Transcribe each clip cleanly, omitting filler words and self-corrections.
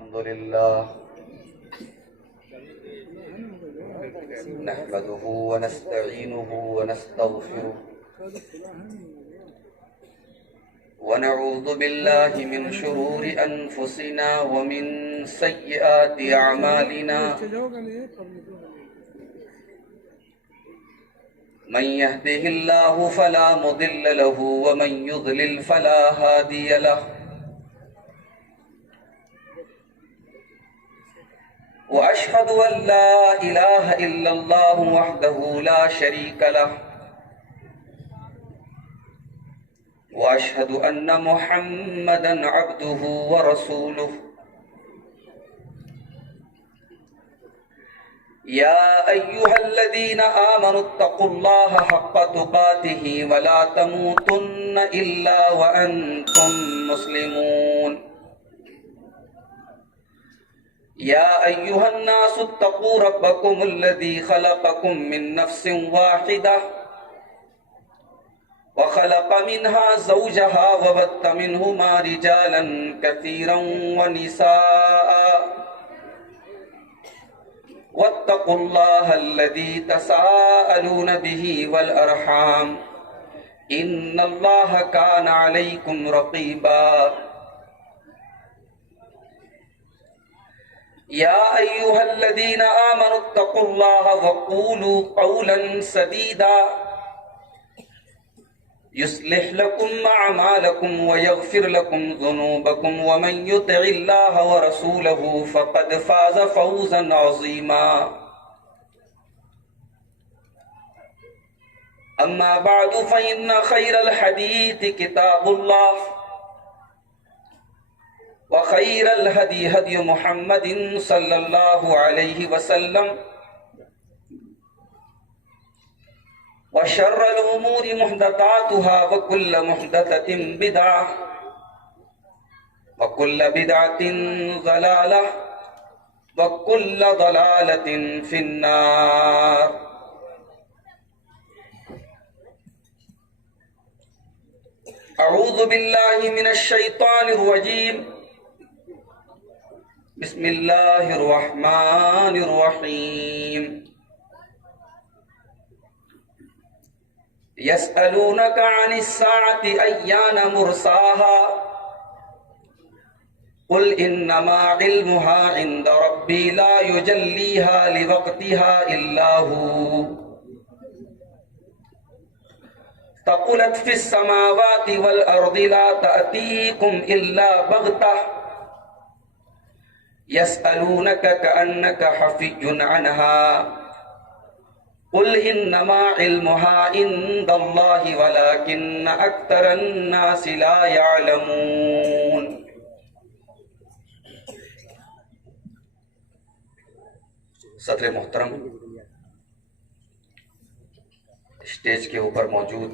الحمد لله نحمده ونستعينه ونستغفره ونعوذ بالله من شرور أنفسنا ومن سيئات أعمالنا من يهده الله فلا مضل له ومن يضلل فلا هادي له وأشهد أن لا إله إلا الله وحده لا شريك له وأشهد أن محمدا عبده ورسوله يا أيها الذين آمنوا اتقوا الله حق تقاته ولا تموتن إلا وأنتم مسلمون يا أيها الناس اتقوا ربكم الذي خلقكم من نفس واحدة وخلق منها زوجها وبث منهما رجالا كثيرا ونساء واتقوا الله الذي تساءلون به والأرحام إن الله كان عليكم رقيبا يا أيها الذين آمنوا اتقوا الله وقولوا قولا سديدا يصلح لكم أعمالكم ويغفر لكم ذنوبكم ومن يطع الله ورسوله فقد فاز فوزا عظيما أما بعد فإن خير الحديث كتاب الله وخير الهدي هدي محمد صلى الله عليه وسلم وشر الأمور محدثاتها وكل محدثة بدعة وكل بدعة ضلالة وكل ضلالة في النار أعوذ بالله من الشيطان الرجيم بسم الله الرحمن الرحيم يسألونك عن الساعة أيان مرساها قل إنما علمها عند ربي لا يجليها لوقتها إلا هو ثقلت في السماوات والأرض لا تأتيكم إلا بغتة يسألونك كأنك حفي عنها قل إنما علمها عند الله ولكن أكثر الناس لا يعلمون صدر محترم، اسٹیج کے اوپر موجود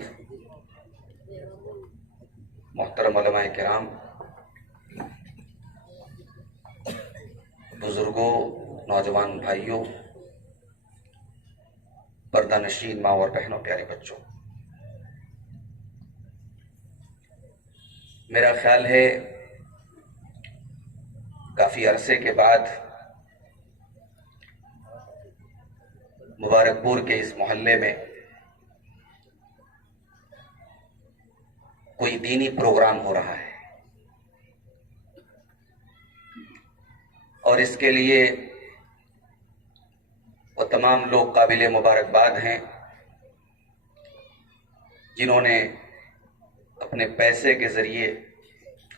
محترم علماء کرام، بزرگوں، نوجوان بھائیوں، پردہ نشین ماں اور بہنوں، پیارے بچوں، میرا خیال ہے کافی عرصے کے بعد مبارک پور کے اس محلے میں کوئی دینی پروگرام ہو رہا ہے، اور اس کے لیے وہ تمام لوگ قابل مبارکباد ہیں جنہوں نے اپنے پیسے کے ذریعے،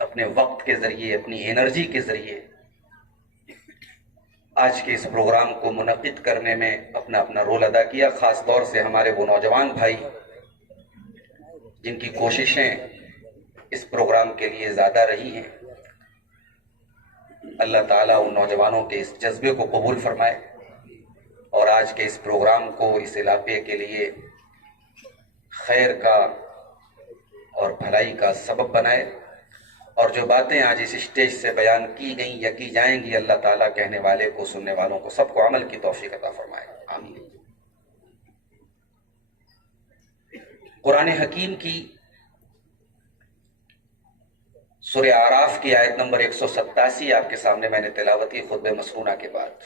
اپنے وقت کے ذریعے، اپنی انرجی کے ذریعے آج کے اس پروگرام کو منعقد کرنے میں اپنا اپنا رول ادا کیا۔ خاص طور سے ہمارے وہ نوجوان بھائی جن کی کوششیں اس پروگرام کے لیے زیادہ رہی ہیں، اللہ تعالیٰ ان نوجوانوں کے اس جذبے کو قبول فرمائے اور آج کے اس پروگرام کو اس علاقے کے لیے خیر کا اور بھلائی کا سبب بنائے، اور جو باتیں آج اس اسٹیج سے بیان کی گئیں یا کی جائیں گی، اللہ تعالیٰ کہنے والے کو، سننے والوں کو، سب کو عمل کی توفیق عطا فرمائے، آمین۔ قرآن حکیم کی سورہ اعراف کی آیت نمبر 187 آپ کے سامنے میں نے تلاوت کی خطبہ مسنونہ کے بعد۔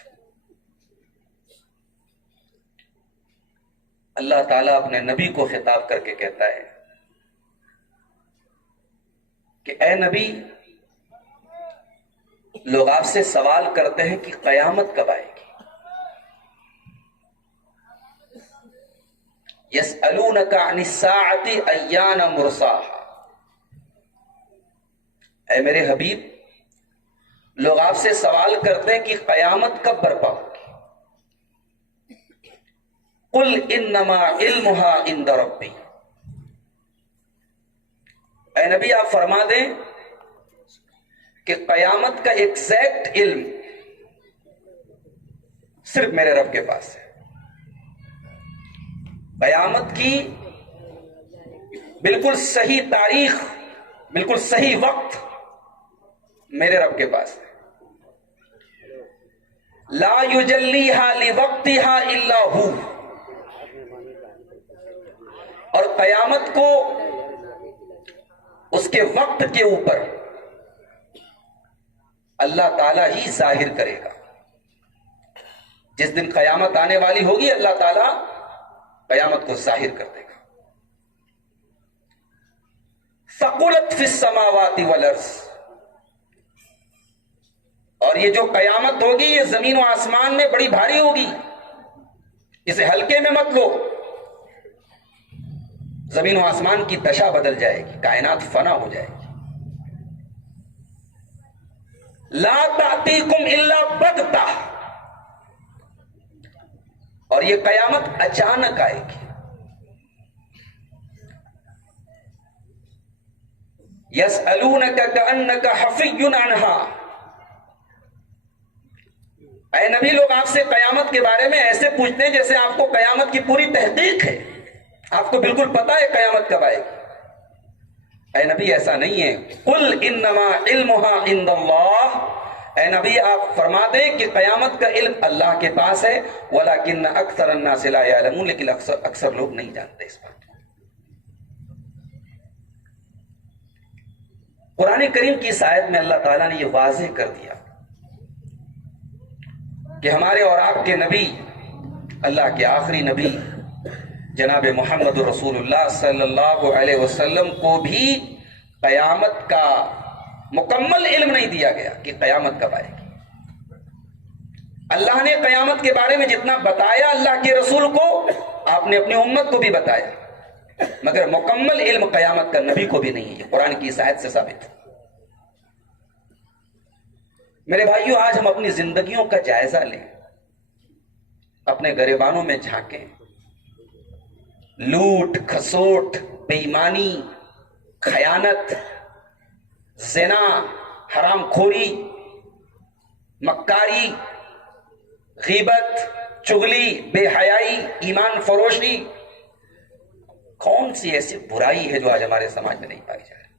اللہ تعالیٰ اپنے نبی کو خطاب کر کے کہتا ہے کہ اے نبی، لوگ آپ سے سوال کرتے ہیں کہ قیامت کب آئے گی۔ یسألونک عن الساعۃ ایان مرساہا، اے میرے حبیب، لوگ آپ سے سوال کرتے ہیں کہ قیامت کب برپا ہوگی۔ قل انما علمها عند ربی، اے نبی آپ فرما دیں کہ قیامت کا ایگزیکٹ علم صرف میرے رب کے پاس ہے۔ قیامت کی بالکل صحیح تاریخ، بالکل صحیح وقت میرے رب کے پاس ہے۔ لا یجلیہا لوقتہا الا ہو، اور قیامت کو اس کے وقت کے اوپر اللہ تعالیٰ ہی ظاہر کرے گا۔ جس دن قیامت آنے والی ہوگی اللہ تعالیٰ قیامت کو ظاہر کر دے گا۔ ثقلت فی السماوات والارض، اور یہ جو قیامت ہوگی یہ زمین و آسمان میں بڑی بھاری ہوگی، اسے ہلکے میں مت لو۔ زمین و آسمان کی دشا بدل جائے گی، کائنات فنا ہو جائے گی۔ لا تأتیکم الا بغتہ، اور یہ قیامت اچانک آئے گی۔ یسألونک کأنک حفی عنہا، اے نبی لوگ آپ سے قیامت کے بارے میں ایسے پوچھتے ہیں جیسے آپ کو قیامت کی پوری تحقیق ہے، آپ کو بالکل پتا ہے قیامت کب آئے گی۔ اے نبی ایسا نہیں ہے۔ قل انما علمها عند اللہ، اے نبی آپ فرما دیں کہ قیامت کا علم اللہ کے پاس ہے، ولکن اکثر الناس لا یعلمون، لیکن اکثر لوگ نہیں جانتے اس بات کو۔ قرآن کریم کی اس آیت میں اللہ تعالیٰ نے یہ واضح کر دیا کہ ہمارے اور آپ کے نبی، اللہ کے آخری نبی جناب محمد رسول اللہ صلی اللہ علیہ وسلم کو بھی قیامت کا مکمل علم نہیں دیا گیا کہ قیامت کب آئے گی۔ اللہ نے قیامت کے بارے میں جتنا بتایا اللہ کے رسول کو، آپ نے اپنی امت کو بھی بتایا، مگر مکمل علم قیامت کا نبی کو بھی نہیں ہے۔ یہ قرآن کی اس آیت سے ثابت ہے۔ میرے بھائیوں، آج ہم اپنی زندگیوں کا جائزہ لیں، اپنے گریبانوں میں جھانکیں۔ لوٹ کھسوٹ، بے ایمانی، خیانت، زنا، حرام خوری، مکاری، غیبت، چغلی، بے حیائی، ایمان فروشی، کون سی ایسی برائی ہے جو آج ہمارے سماج میں نہیں پائی جا رہی؟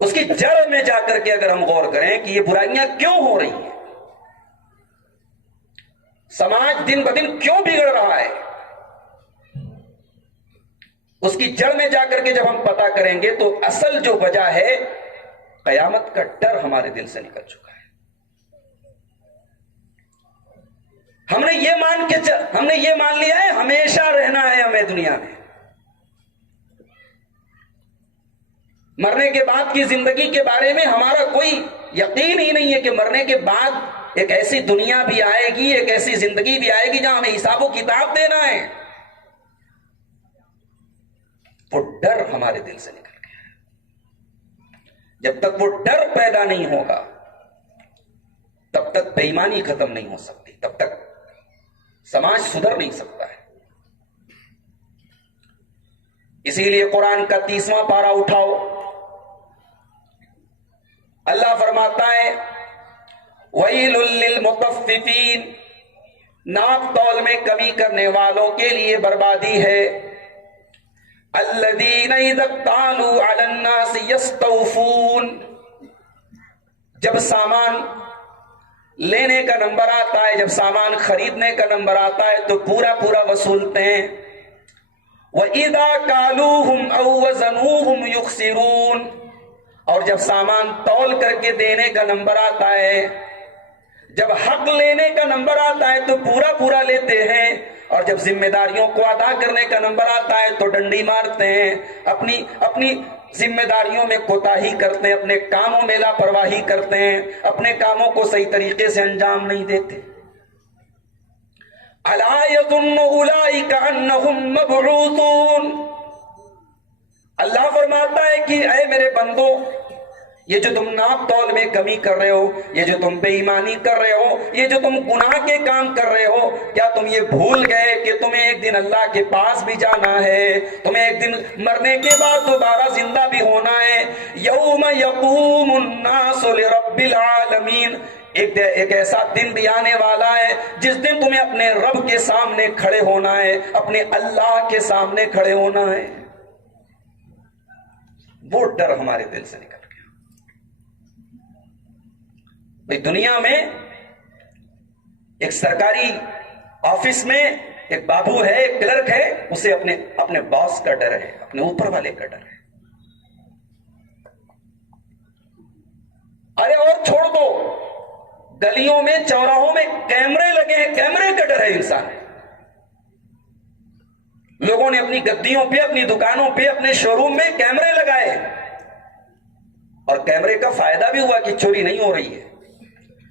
اس کی جڑ میں جا کر کے اگر ہم غور کریں کہ یہ برائیاں کیوں ہو رہی ہیں، سماج دن بدن کیوں بگڑ رہا ہے، اس کی جڑ میں جا کر کے جب ہم پتا کریں گے تو اصل جو وجہ ہے، قیامت کا ڈر ہمارے دل سے نکل چکا ہے۔ ہم نے یہ مان لیا ہے ہمیشہ رہنا ہے ہمیں دنیا میں، مرنے کے بعد کی زندگی کے بارے میں ہمارا کوئی یقین ہی نہیں ہے کہ مرنے کے بعد ایک ایسی دنیا بھی آئے گی، ایک ایسی زندگی بھی آئے گی جہاں ہمیں حساب و کتاب دینا ہے۔ وہ ڈر ہمارے دل سے نکل گیا ہے۔ جب تک وہ ڈر پیدا نہیں ہوگا تب تک بے ایمانی ختم نہیں ہو سکتی، تب تک سماج سدھر نہیں سکتا ہے۔ اسی لیے قرآن کا 30واں پارہ اٹھاؤ، اللہ فرماتا ہے وَيْلٌ لِّلْمُطَفِّفِينَ، ناپ تول میں کمی کرنے والوں کے لیے بربادی ہے۔ الَّذِينَ إِذَا اكْتَالُوا عَلَى النَّاسِ يَسْتَوْفُونَ، جب سامان لینے کا نمبر آتا ہے، جب سامان خریدنے کا نمبر آتا ہے تو پورا پورا وصولتے ہیں۔ وَإِذَا كَالُوهُمْ أَوْ وَزَنُوهُمْ يُخْسِرُونَ، اور جب سامان تول کر کے دینے کا نمبر آتا ہے، جب حق لینے کا نمبر آتا ہے تو پورا پورا لیتے ہیں، اور جب ذمہ داریوں کو ادا کرنے کا نمبر آتا ہے تو ڈنڈی مارتے ہیں، اپنی ذمہ داریوں میں کوتاہی کرتے ہیں، اپنے کاموں میں لاپرواہی کرتے ہیں، اپنے کاموں کو صحیح طریقے سے انجام نہیں دیتے۔ الا یظن اولئک انہم مبعوثون، اللہ فرماتا ہے کہ اے میرے بندو، یہ جو تم ناپ تول میں کمی کر رہے ہو، یہ جو تم بے ایمانی کر رہے ہو، یہ جو تم گناہ کے کام کر رہے ہو، کیا تم یہ بھول گئے کہ تمہیں ایک دن اللہ کے پاس بھی جانا ہے، تمہیں ایک دن مرنے کے بعد دوبارہ زندہ بھی ہونا ہے۔ یوم یقوم الناس لرب العالمین، ایک ایسا دن بھی آنے والا ہے جس دن تمہیں اپنے رب کے سامنے کھڑے ہونا ہے، اپنے اللہ کے سامنے کھڑے ہونا ہے۔ وہ ڈر ہمارے دل سے نکل گیا۔ بھئی دنیا میں ایک سرکاری آفس میں ایک بابو ہے، ایک کلرک ہے، اسے اپنے باس کا ڈر ہے، اپنے اوپر والے کا ڈر ہے۔ ارے اور چھوڑ دو، گلیوں میں چوراہوں میں کیمرے لگے ہیں، کیمرے کا ڈر ہے انسان۔ لوگوں نے اپنی گدیوں پہ، اپنی دکانوں پہ، اپنے شو روم میں کیمرے لگائے، اور کیمرے کا فائدہ بھی ہوا کہ چوری نہیں ہو رہی ہے،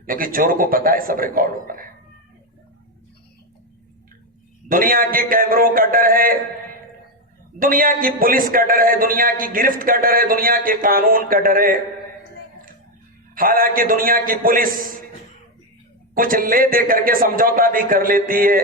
کیونکہ چور کو پتا ہے سب ریکارڈ ہو رہا ہے۔ دنیا کے کیمروں کا ڈر ہے، دنیا کی پولیس کا ڈر ہے، دنیا کی گرفت کا ڈر ہے، دنیا کے قانون کا ڈر ہے۔ حالانکہ دنیا کی پولیس کچھ لے دے کر کے سمجھوتا بھی کر لیتی ہے،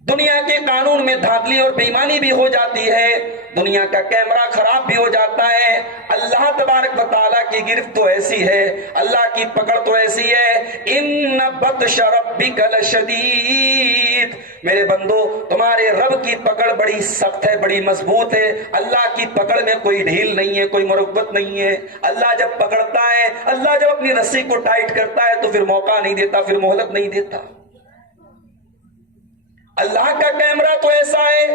دنیا کے قانون میں دھاندلی اور بے ایمانی بھی ہو جاتی ہے، دنیا کا کیمرہ خراب بھی ہو جاتا ہے۔ اللہ تبارک و تعالیٰ کی گرفت تو ایسی ہے، اللہ کی پکڑ تو ایسی ہے، ان بطش ربک لشدید، میرے بندو تمہارے رب کی پکڑ بڑی سخت ہے، بڑی مضبوط ہے۔ اللہ کی پکڑ میں کوئی ڈھیل نہیں ہے، کوئی مربت نہیں ہے۔ اللہ جب پکڑتا ہے، اللہ جب اپنی رسی کو ٹائٹ کرتا ہے تو پھر موقع نہیں دیتا، پھر مہلت نہیں دیتا۔ اللہ کا کیمرہ تو ایسا ہے،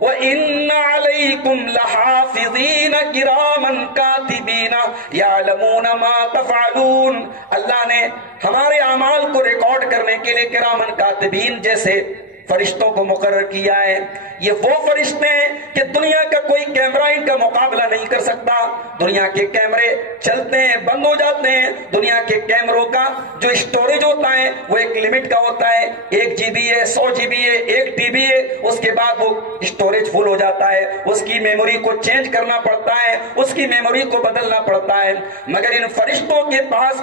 وَإِنَّ عَلَيْكُمْ لَحَافِظِينَ كِرَامًا كَاتِبِينَ يَعْلَمُونَ مَا تَفْعَلُونَ، اللہ نے ہمارے اعمال کو ریکارڈ کرنے کے لیے کرامن کاتبین جیسے فرشتوں کو مقرر کیا ہے۔ یہ وہ فرشتے ہیں کہ دنیا کا کوئی کیمرہ ان کا مقابلہ نہیں کر سکتا۔ دنیا کے کیمرے چلتے ہیں، بند ہو جاتے ہیں، دنیا کے کیمروں کا جو اسٹوریج ہوتا ہے وہ ایک لمٹ کا ہوتا ہے، 1 GB ہے، 100 GB ہے، 1 TB ہے، اس کے بعد وہ اسٹوریج فل ہو جاتا ہے، اس کی میموری کو چینج کرنا پڑتا ہے، اس کی میموری کو بدلنا پڑتا ہے۔ مگر ان فرشتوں کے پاس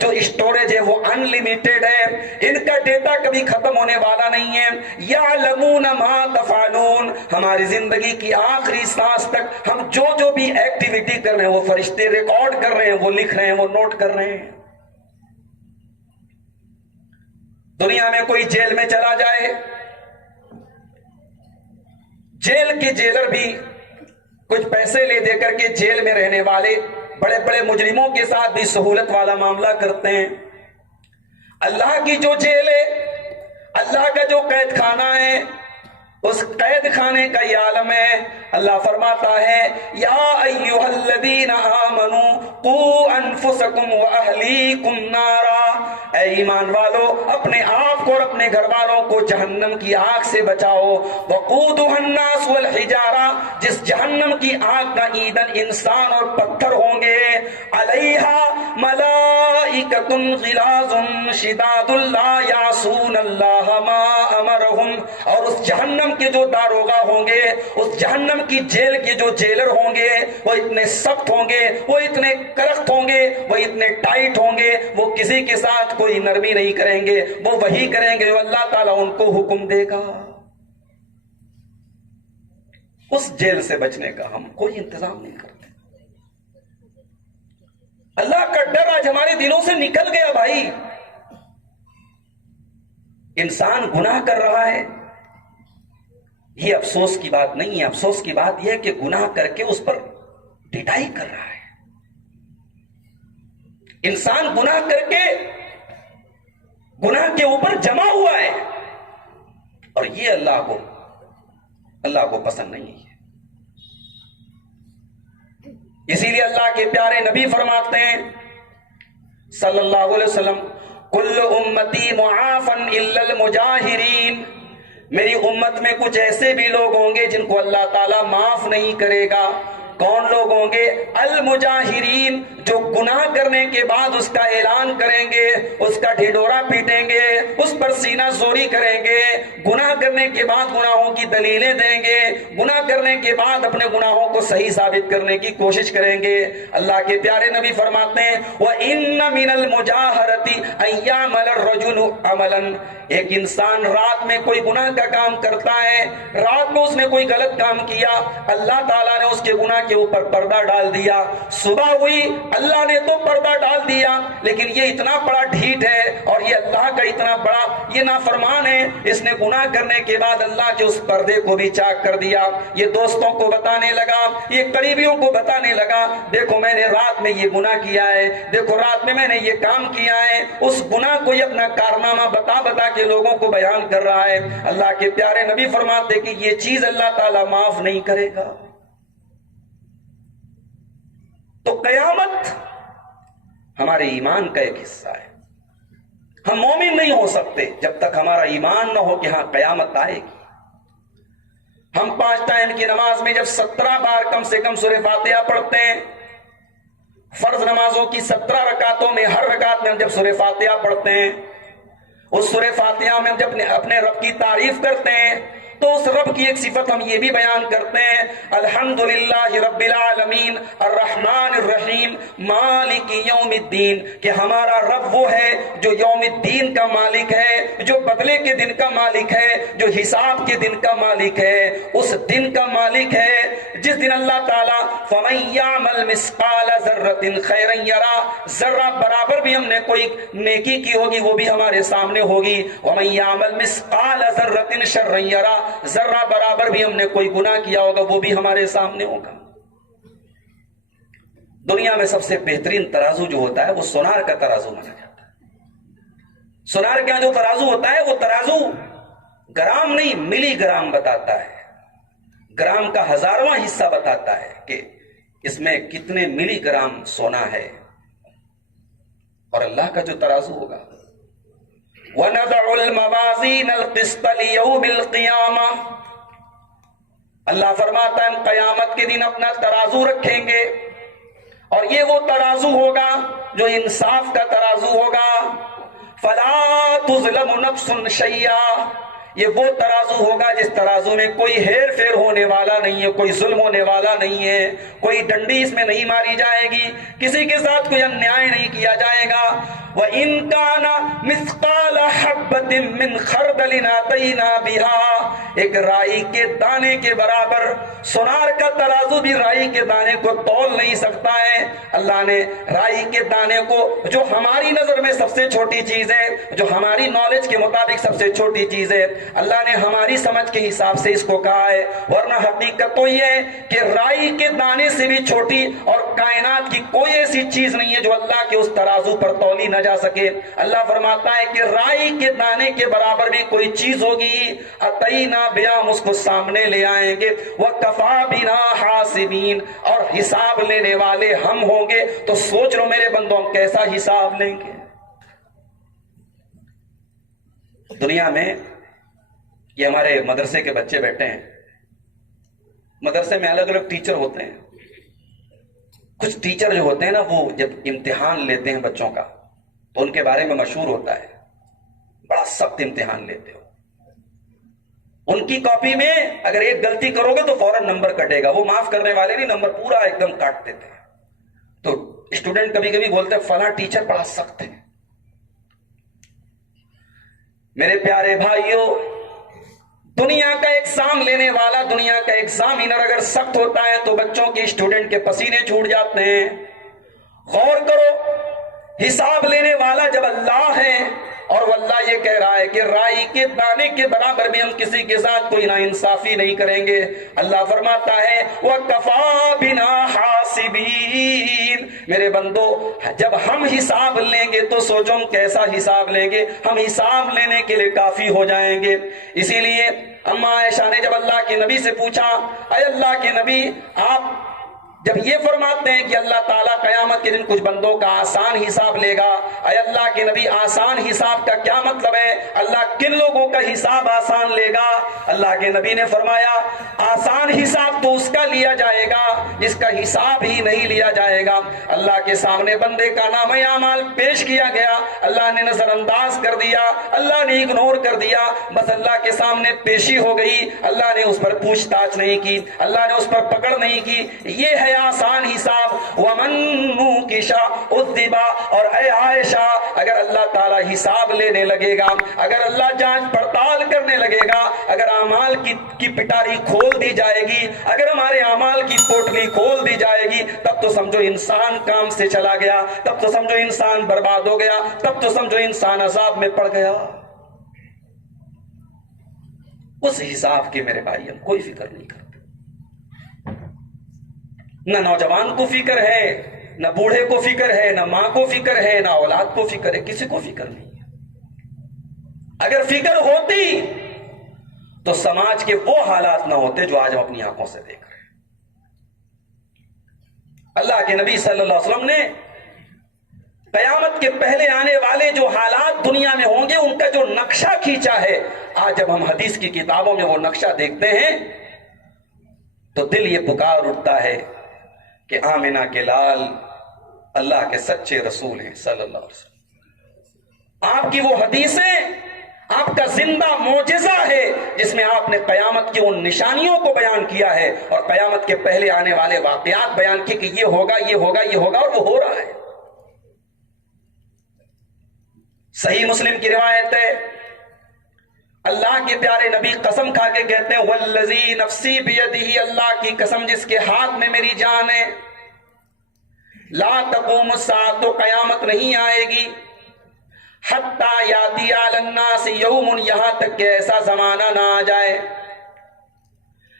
جو اسٹوریج ہے وہ ان لمیٹڈ ہے، ان کا ڈیٹا کبھی ختم ہونے والا نہیں ہے۔ یعلمون ما تفعلون، ہماری زندگی کی آخری سانس تک ہم جو بھی ایکٹیویٹی کر رہے ہیں وہ فرشتے ریکارڈ کر رہے ہیں، وہ لکھ رہے ہیں، وہ نوٹ کر رہے ہیں۔ دنیا میں کوئی جیل میں چلا جائے، جیل کے جیلر بھی کچھ پیسے لے دے کر کے جیل میں رہنے والے بڑے بڑے مجرموں کے ساتھ بھی سہولت والا معاملہ کرتے ہیں۔ اللہ کی جو جیل ہے، اللہ کا جو قید خانہ ہے، اس قید خانے کا یہ عالم ہے۔ اللہ فرماتا ہے یا ایھا الذین آمنوا قوا انفسکم واہلیکم نارا، اے ایمان والو اپنے آپ کو اور اپنے گھر والوں کو جہنم کی آگ سے بچاؤ۔ وقودھا الناس والحجارہ، جس جہنم کی آگ کا ایندھن انسان اور پتھر ہوں گے۔ علیہا ملائکۃ غلاظ شداد لا یعصون اللہ ما امرہم، اور اس جہنم کے جو داروغہ ہوں گے، اس جہنم کی جیل کے جو جیلر ہوں گے، وہ اتنے سخت ہوں گے، وہ اتنے کرخت ہوں گے، وہ اتنے ٹائٹ ہوں گے، وہ کسی کے ساتھ کوئی نرمی نہیں کریں گے، وہ وہی کریں گے جو اللہ تعالیٰ ان کو حکم دے گا۔ اس جیل سے بچنے کا ہم کوئی انتظام نہیں کرتے۔ اللہ کا ڈر آج ہمارے دلوں سے نکل گیا بھائی۔ انسان گناہ کر رہا ہے، یہ افسوس کی بات نہیں ہے، افسوس کی بات یہ ہے کہ گناہ کر کے اس پر ڈٹائی کر رہا ہے۔ انسان گناہ کر کے گناہ کے اوپر جمع ہوا ہے، اور یہ اللہ کو اللہ کو پسند نہیں ہے. اسی لیے اللہ کے پیارے نبی فرماتے ہیں صلی اللہ علیہ وسلم کل امتی معافن الا المجاہرین، میری امت میں کچھ ایسے بھی لوگ ہوں گے جن کو اللہ تعالیٰ معاف نہیں کرے گا. کون لوگ ہوں گے؟ المجاہرین، جو گناہ کرنے کے بعد اس کا اعلان کریں گے، اس کا ڈھڈورا پیٹیں گے، اس پر سینہ زوری کریں گے، گناہ کرنے کے بعد گناہوں کی دلیلیں دیں گے، گناہ کرنے کے بعد اپنے گناہوں کو صحیح ثابت کرنے کی کوشش کریں گے. اللہ کے پیارے نبی فرماتے ہیں وَإِنَّ مِنَ الْمُجَاهَرَةِ أَن يَعْمَلَ الرَّجُلُ عَمَلًا، ایک انسان رات میں کوئی گناہ کا کام کرتا ہے، رات کو اس نے کوئی غلط کام کیا، اللہ تعالیٰ نے اس کے گناہ کے اوپر پردہ ڈال دیا. صبح ہوئی، اللہ نے تو پردہ ڈال دیا، لیکن یہ اتنا بڑا ڈھیٹ ہے اور یہ اللہ کا اتنا بڑا یہ نافرمان ہے، اس نے گناہ کرنے کے بعد اللہ کے اس پردے کو بھی چاک کر دیا. یہ دوستوں کو بتانے لگا، یہ قریبیوں کو بتانے لگا، دیکھو میں نے رات میں یہ گناہ کیا ہے، دیکھو رات میں نے یہ کام کیا ہے. اس گناہ کو یہ اپنا کارنامہ بتا بتا کے لوگوں کو بیان کر رہا ہے. اللہ کے پیارے نبی فرماتے کہ یہ چیز اللہ تعالیٰ معاف نہیں کرے گا. تو قیامت ہمارے ایمان کا ایک حصہ ہے. ہم مومن نہیں ہو سکتے جب تک ہمارا ایمان نہ ہو کہ ہاں قیامت آئے گی. ہم 5 ٹائم کی نماز میں جب 17 بار کم سے کم سورہ فاتحہ پڑھتے ہیں، فرض نمازوں کی 17 رکعتوں میں ہر رکعت میں ہم جب سورہ فاتحہ پڑھتے ہیں، اس سورہ فاتحہ میں ہم جب اپنے رب کی تعریف کرتے ہیں تو اس رب کی ایک صفت ہم یہ بھی بیان کرتے ہیں الحمدللہ رب العالمین الرحمن الرحیم مالک یوم الدین، کہ ہمارا رب وہ ہے جو یوم الدین کا مالک ہے، جو بدلے کے دن کا مالک ہے، جو حساب کے دن کا مالک ہے، اس دن کا مالک ہے جس دن اللہ تعالیٰ فَمَن يَعْمَلْ مِثْقَالَ ذَرَّةٍ خَيْرًا يَرَهُ، ذرہ برابر بھی ہم نے کوئی نیکی کی ہوگی وہ بھی ہمارے سامنے ہوگی. وَمَن يَعْمَلْ مِثْقَالَ ذَرَّةٍ شَرًّا يَرَهُ، ذرہ برابر بھی ہم نے کوئی گناہ کیا ہوگا وہ بھی ہمارے سامنے ہوگا. دنیا میں سب سے بہترین ترازو جو ہوتا ہے وہ سونار کا ترازو مانا جاتا ہے. سونار کا جو ترازو ہوتا ہے وہ ترازو گرام نہیں ملی گرام بتاتا ہے، گرام کا 1000واں حصہ بتاتا ہے کہ اس میں کتنے ملی گرام سونا ہے. اور اللہ کا جو ترازو ہوگا وَنَضَعُ الْمَوَازِينَ الْقِسْطَ لِيَوْمِ الْقِيَامَةِ، اللہ فرماتا ہے ہم قیامت کے دن اپنا ترازو رکھیں گے اور یہ وہ ترازو ہوگا جو انصاف کا ترازو ہوگا. فَلَا تُظْلَمُ نَفْسٌ شَيْئًا، یہ وہ ترازو ہوگا جس ترازو میں کوئی ہیر پھیر ہونے والا نہیں ہے، کوئی ظلم ہونے والا نہیں ہے، کوئی ڈنڈی اس میں نہیں ماری جائے گی، کسی کے ساتھ کوئی انیائے نہیں کیا جائے گا. وَإِن كَانَ مِثْقَالَ حَبَّةٍ مِّنْ خَرْدَلٍ أَتَيْنَا بِهَا، ایک رائی کے دانے کے برابر. سونار کا ترازو بھی رائی کے دانے کو تول نہیں سکتا ہے. اللہ نے رائی کے دانے کو جو ہماری نظر میں سب سے چھوٹی چیز ہے، جو ہماری نالج کے مطابق سب سے چھوٹی چیز ہے، اللہ نے ہماری سمجھ کے حساب سے اس کو کہا ہے. ورنہ حقیقت تو یہ ہے کہ رائی کے دانے سے بھی چھوٹی اور کائنات کی کوئی ایسی چیز نہیں ہے جو اللہ کے اس ترازو پر تولی نہ جا سکے. اللہ فرماتا ہے کہ رائی کے دانے کے برابر بھی کوئی چیز ہوگی، اتینا بہا، ہم اس کو سامنے لے آئیں گے. وَكَفَى بِنَا حَاسِبِينَ، اور حساب لینے والے ہم ہوں گے. تو سوچ لو میرے بندوں کیسا حساب لیں گے. دنیا میں یہ ہمارے مدرسے کے بچے بیٹھے ہیں، مدرسے میں الگ الگ ٹیچر ہوتے ہیں. کچھ ٹیچر جو ہوتے ہیں نا وہ جب امتحان لیتے ہیں بچوں کا تو ان کے بارے میں مشہور ہوتا ہے بڑا سخت امتحان لیتے ہو. ان کی کاپی میں اگر ایک غلطی کرو گے تو فوراً نمبر کٹے گا. وہ معاف کرنے والے نہیں، نمبر پورا ایک دم کاٹ دیتے ہیں. تو اسٹوڈنٹ کبھی کبھی بولتے ہیں فلاں ٹیچر بڑا سخت ہے. میرے پیارے بھائیوں، دنیا کا ایگزام لینے والا، دنیا کا ایگزامینر اگر سخت ہوتا ہے تو بچوں کے اسٹوڈنٹ کے پسینے چھوٹ جاتے ہیں. غور کرو، حساب لینے والا جب اللہ ہے اور اللہ یہ کہہ رہا ہے کہ رائی کے دانے کے برابر بھی ہم کسی کے ساتھ کوئی ناانصافی نہیں کریں گے. اللہ فرماتا ہے وَكَفَى بِنَا حَاسِبِينَ، میرے بندو جب ہم حساب لیں گے تو سوچو ہم کیسا حساب لیں گے. ہم حساب لینے کے لیے کافی ہو جائیں گے. اسی لیے اما عائشہ نے جب اللہ کے نبی سے پوچھا، اے اللہ کے نبی، آپ جب یہ فرماتے ہیں کہ اللہ تعالیٰ قیامت کے دن کچھ بندوں کا آسان حساب لے گا، اے اللہ کے نبی آسان حساب کا کیا مطلب ہے؟ اللہ کن لوگوں کا حساب آسان لے گا؟ اللہ کے نبی نے فرمایا آسان حساب تو اس کا لیا جائے گا جس کا حساب ہی نہیں لیا جائے گا۔ اللہ کے سامنے بندے کا نام اعمال پیش کیا گیا، اللہ نے نظر انداز کر دیا، اللہ نے اگنور کر دیا، بس اللہ کے سامنے پیشی ہو گئی، اللہ نے اس پر پوچھ تاچھ نہیں کی، اللہ نے اس پر پکڑ نہیں کی۔ یہ ہے آسان حساب۔ وَمَن نُوقِشَ عُذِّبَ، اور اے عائشہ اگر اللہ تعالیٰ حساب لینے لگے گا، اگر اللہ جانچ پڑتال کرنے لگے گا، اگر اعمال کی پٹاری کھول دی جائے گی، اگر ہمارے اعمال کی پوٹلی کھول دی جائے گی، تب تو سمجھو انسان کام سے چلا گیا، تب تو سمجھو انسان برباد ہو گیا، تب تو سمجھو انسان عذاب میں پڑ گیا۔ اس حساب کے میرے بھائی ہم کوئی فکر نہیں کرتے، نہ نوجوان کو فکر ہے، نہ بوڑھے کو فکر ہے، نہ ماں کو فکر ہے، نہ اولاد کو فکر ہے، کسی کو فکر نہیں ہے۔ اگر فکر ہوتی تو سماج کے وہ حالات نہ ہوتے جو آج ہم اپنی آنکھوں سے دیکھ رہے ہیں۔ اللہ کے نبی صلی اللہ علیہ وسلم نے قیامت کے پہلے آنے والے جو حالات دنیا میں ہوں گے ان کا جو نقشہ کھینچا ہے، آج جب ہم حدیث کی کتابوں میں وہ نقشہ دیکھتے ہیں تو دل یہ پکار اٹھتا ہے کہ آمنہ کے لال اللہ کے سچے رسول ہیں صلی اللہ علیہ وسلم۔ آپ کی وہ حدیثیں آپ کا زندہ معجزہ ہے جس میں آپ نے قیامت کی ان نشانیوں کو بیان کیا ہے اور قیامت کے پہلے آنے والے واقعات بیان کیے کہ یہ ہوگا، یہ ہوگا، یہ ہوگا، اور وہ ہو رہا ہے۔ صحیح مسلم کی روایت ہے، اللہ کے پیارے نبی قسم کھا کے کہتے ہیں والذی نفسی بیدہ، اللہ کی قسم جس کے ہاتھ میں میری جان ہے، لا تقوم الساعۃ، تو قیامت نہیں آئے گی، حتی یاتی علی الناس یوم، یہاں تک کہ ایسا زمانہ نہ آ جائے،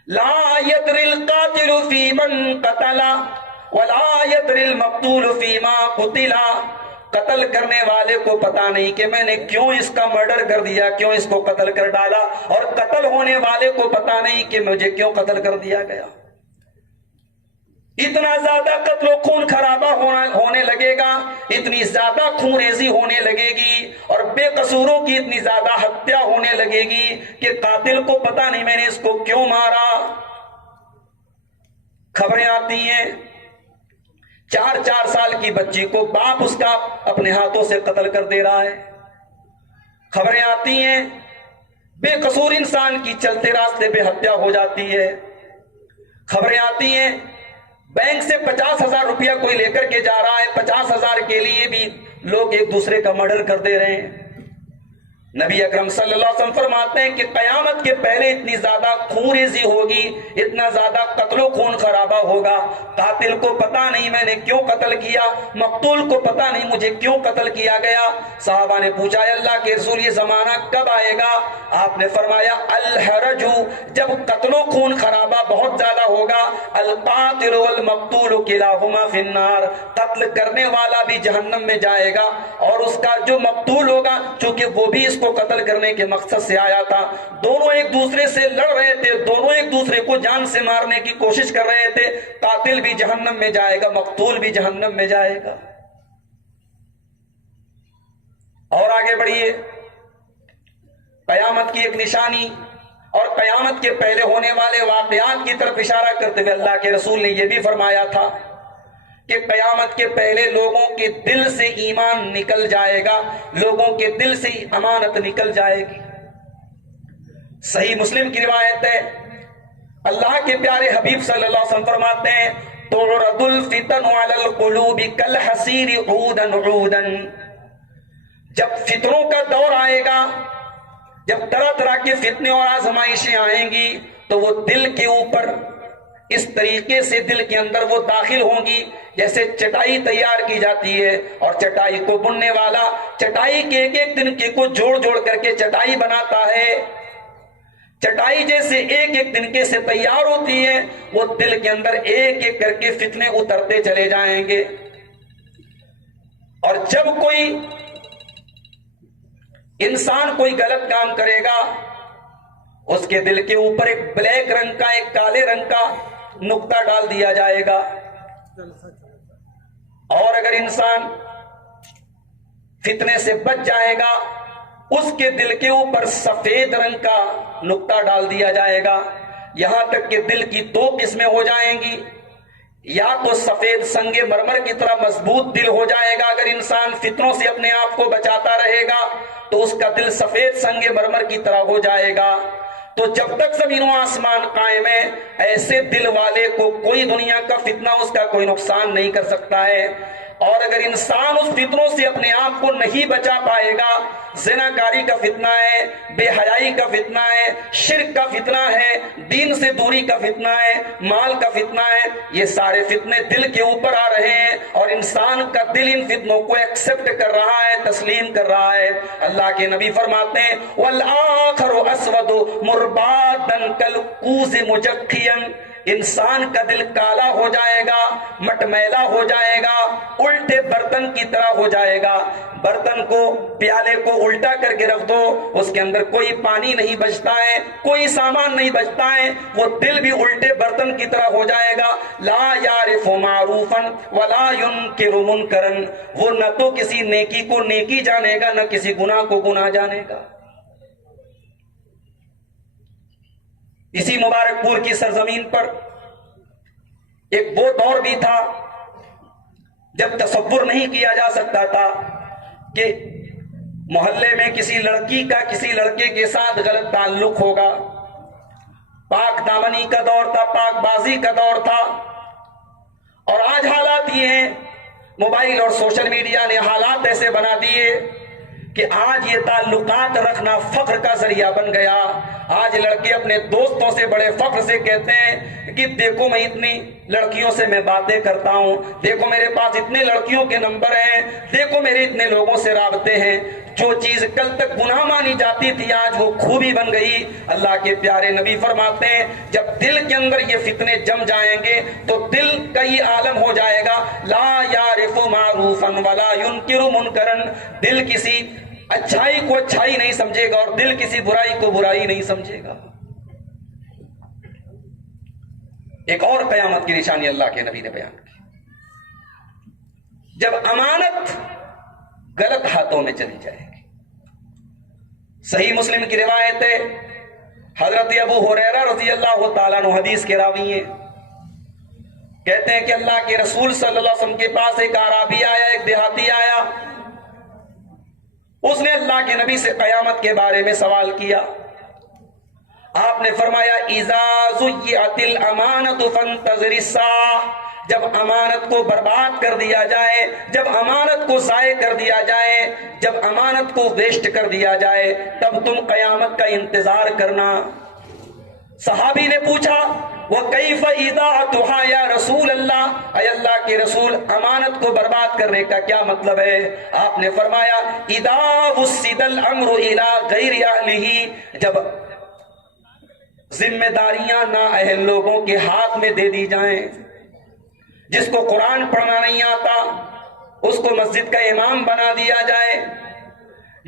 لا یدری القاتل فی من قتل ولا یدری المقتول فی ما قتل، قتل کرنے والے کو پتا نہیں کہ میں نے کیوں اس کا مرڈر کر دیا، کیوں اس کو قتل کر ڈالا، اور قتل ہونے والے کو پتا نہیں کہ مجھے کیوں قتل کر دیا گیا۔ اتنا زیادہ قتل و خون خرابہ ہونے لگے گا، اتنی زیادہ خون ریزی ہونے لگے گی، اور بے قصوروں کی اتنی زیادہ ہتیا ہونے لگے گی کہ قاتل کو پتا نہیں میں نے اس کو کیوں مارا۔ خبریں آتی ہیں 4 سال کی بچی کو باپ اس کا اپنے ہاتھوں سے قتل کر دے رہا ہے۔ خبریں آتی ہیں بے قصور انسان کی چلتے راستے پہ ہتیا ہو جاتی ہے۔ خبریں آتی ہیں بینک سے 50,000 روپیہ کوئی لے کر کے جا رہا ہے، 50,000 کے لیے بھی لوگ ایک دوسرے کا مرڈر کر دے رہے ہیں۔ نبی اکرم صلی اللہ علیہ وسلم فرماتے ہیں کہ قیامت کے پہلے اتنی زیادہ خون ریزی ہوگی، اتنا زیادہ قتل و خون خرابہ ہوگا، قاتل کو پتا نہیں میں نے کیوں قتل کیا، مقتول کو پتا نہیں مجھے کیوں قتل کیا گیا۔ صحابہ نے پوچھا اے اللہ کے رسول یہ زمانہ کب آئے گا؟ آپ نے فرمایا الحرج، جب قتل و خون خرابہ بہت زیادہ ہوگا، القاتل والمقتول کلاہما فی النار، قتل کرنے والا بھی جہنم میں جائے گا اور اس کا جو مقتول ہوگا چونکہ وہ بھی اس کو قتل کرنے کے مقصد سے آیا تھا، دونوں ایک دوسرے سے لڑ رہے تھے، دونوں ایک دوسرے کو جان سے مارنے کی کوشش کر رہے تھے، قاتل بھی جہنم میں جائے گا، مقتول بھی جہنم میں جائے گا۔ اور آگے بڑھیے، قیامت کی ایک نشانی اور قیامت کے پہلے ہونے والے واقعات کی طرف اشارہ کرتے ہوئے اللہ کے رسول نے یہ بھی فرمایا تھا کہ قیامت کے پہلے لوگوں کے دل سے ایمان نکل جائے گا، لوگوں کے دل سے امانت نکل جائے گی۔ صحیح مسلم کی روایت ہے، اللہ کے پیارے حبیب صلی اللہ علیہ وسلم فرماتے ہیں تعرض الفتن علی القلوب کالحصیر عودا عودا، جب فتنوں کا دور آئے گا، جب طرح طرح کے فتنے اور آزمائشیں آئیں گی تو وہ دل کے اوپر اس طریقے سے دل کے اندر وہ داخل ہوں گی جیسے چٹائی تیار کی جاتی ہے اور چٹائی کو بننے والا چٹائی کے ایک ایک تنکے کو جوڑ جوڑ کر کے چٹائی بناتا ہے، چٹائی جیسے ایک ایک تنکے سے تیار ہوتی ہے، وہ دل کے اندر ایک ایک کر کے فتنے اترتے چلے جائیں گے۔ اور جب کوئی انسان کوئی غلط کام کرے گا اس کے دل کے اوپر ایک بلیک رنگ کا، ایک کالے رنگ کا نقطہ ڈال دیا جائے گا، اور اگر انسان فتنے سے بچ جائے گا اس کے دل کے اوپر سفید رنگ کا نقطہ ڈال دیا جائے گا، یہاں تک کہ دل کی دو قسمیں ہو جائیں گی، یا تو سفید سنگ مرمر کی طرح مضبوط دل ہو جائے گا، اگر انسان فتنوں سے اپنے آپ کو بچاتا رہے گا تو اس کا دل سفید سنگ مرمر کی طرح ہو جائے گا۔ تو جب تک زمین و آسمان قائم ہے ایسے دل والے کو کوئی دنیا کا فتنہ اس کا کوئی نقصان نہیں کر سکتا ہے۔ اور اگر انسان اس فتنوں سے اپنے آپ کو نہیں بچا پائے گا، زناکاری کا فتنہ ہے، بے حیائی کا فتنہ ہے، شرک کا فتنہ ہے، دین سے دوری کا فتنہ ہے، مال کا فتنہ ہے، یہ سارے فتنے دل کے اوپر آ رہے ہیں اور انسان کا دل ان فتنوں کو ایکسپٹ کر رہا ہے، تسلیم کر رہا ہے۔ اللہ کے نبی فرماتے ہیں وَالْآخَرُ أَسْوَدُ مُرْبَادًا كَالْقُوزِ مُجَقِّيًا، انسان کا دل کالا ہو جائے گا، مٹمیلا ہو جائے گا، الٹے برتن کی طرح ہو جائے گا۔ برتن کو، پیالے کو الٹا کر کے رکھ دو، اس کے اندر کوئی پانی نہیں بچتا ہے، کوئی سامان نہیں بچتا ہے، وہ دل بھی الٹے برتن کی طرح ہو جائے گا۔ لا یعرف معروفا ولا ینکر منکرا، وہ نہ تو کسی نیکی کو نیکی جانے گا نہ کسی گناہ کو گناہ جانے گا۔ اسی مبارک پور کی سرزمین پر ایک وہ دور بھی تھا جب تصور نہیں کیا جا سکتا تھا کہ محلے میں کسی لڑکی کا کسی لڑکے کے ساتھ غلط تعلق ہوگا۔ پاک دامنی کا دور تھا، پاک بازی کا دور تھا، اور آج حالات یہ ہیں، موبائل اور سوشل میڈیا نے حالات ایسے بنا دیے کہ آج یہ تعلقات رکھنا فخر کا ذریعہ بن گیا۔ آج لڑکے اپنے دوستوں سے بڑے فخر سے کہتے ہیں کہ دیکھو میں اتنی لڑکیوں سے میں باتیں کرتا ہوں، دیکھو میرے پاس اتنے لڑکیوں کے نمبر ہیں، دیکھو میرے اتنے لوگوں سے رابطے ہیں۔ جو چیز کل تک گناہ مانی جاتی تھی آج وہ خوبی بن گئی۔ اللہ کے پیارے نبی فرماتے ہیں جب دل کے اندر یہ فتنے جم جائیں گے تو دل کا یہ عالم ہو جائے گا لا یعرف معروفا ولا ینکر منکرا، دل کسی اچھائی کو اچھائی نہیں سمجھے گا اور دل کسی برائی کو برائی نہیں سمجھے گا۔ ایک اور قیامت کی نشانی اللہ کے نبی نے بیان کی، جب امانت غلط ہاتھوں میں چلی جائے گی۔ صحیح مسلم کی روایت ہے، حضرت ابو ہریرہ رضی اللہ تعالیٰ عنہ حدیث کے راوی ہیں، کہتے ہیں کہ اللہ کے رسول صلی اللہ علیہ وسلم کے پاس ایک اعرابی آیا، ایک دیہاتی آیا، اس نے اللہ کے نبی سے قیامت کے بارے میں سوال کیا۔ آپ نے فرمایا اذا ضیعت الامانۃ فانتظر الساعۃ، جب امانت کو برباد کر دیا جائے، جب امانت کو ضائع کر دیا جائے، جب امانت کو ویسٹ کر دیا جائے تب تم قیامت کا انتظار کرنا۔ صحابی نے پوچھا وَكَيْفَ إِذَاعَتُهَا يَا رسول اللہ، اے اللہ کے رسول امانت کو برباد کرنے کا کیا مطلب ہے؟ آپ نے فرمایا اِذَا وُسِّدَ الْأَمْرُ إِلَىٰ غَيْرِ أَهْلِهِ، جب ذمہ داریاں نااہل لوگوں کے ہاتھ میں دے دی جائیں، جس کو قرآن پڑھنا نہیں آتا اس کو مسجد کا امام بنا دیا جائے،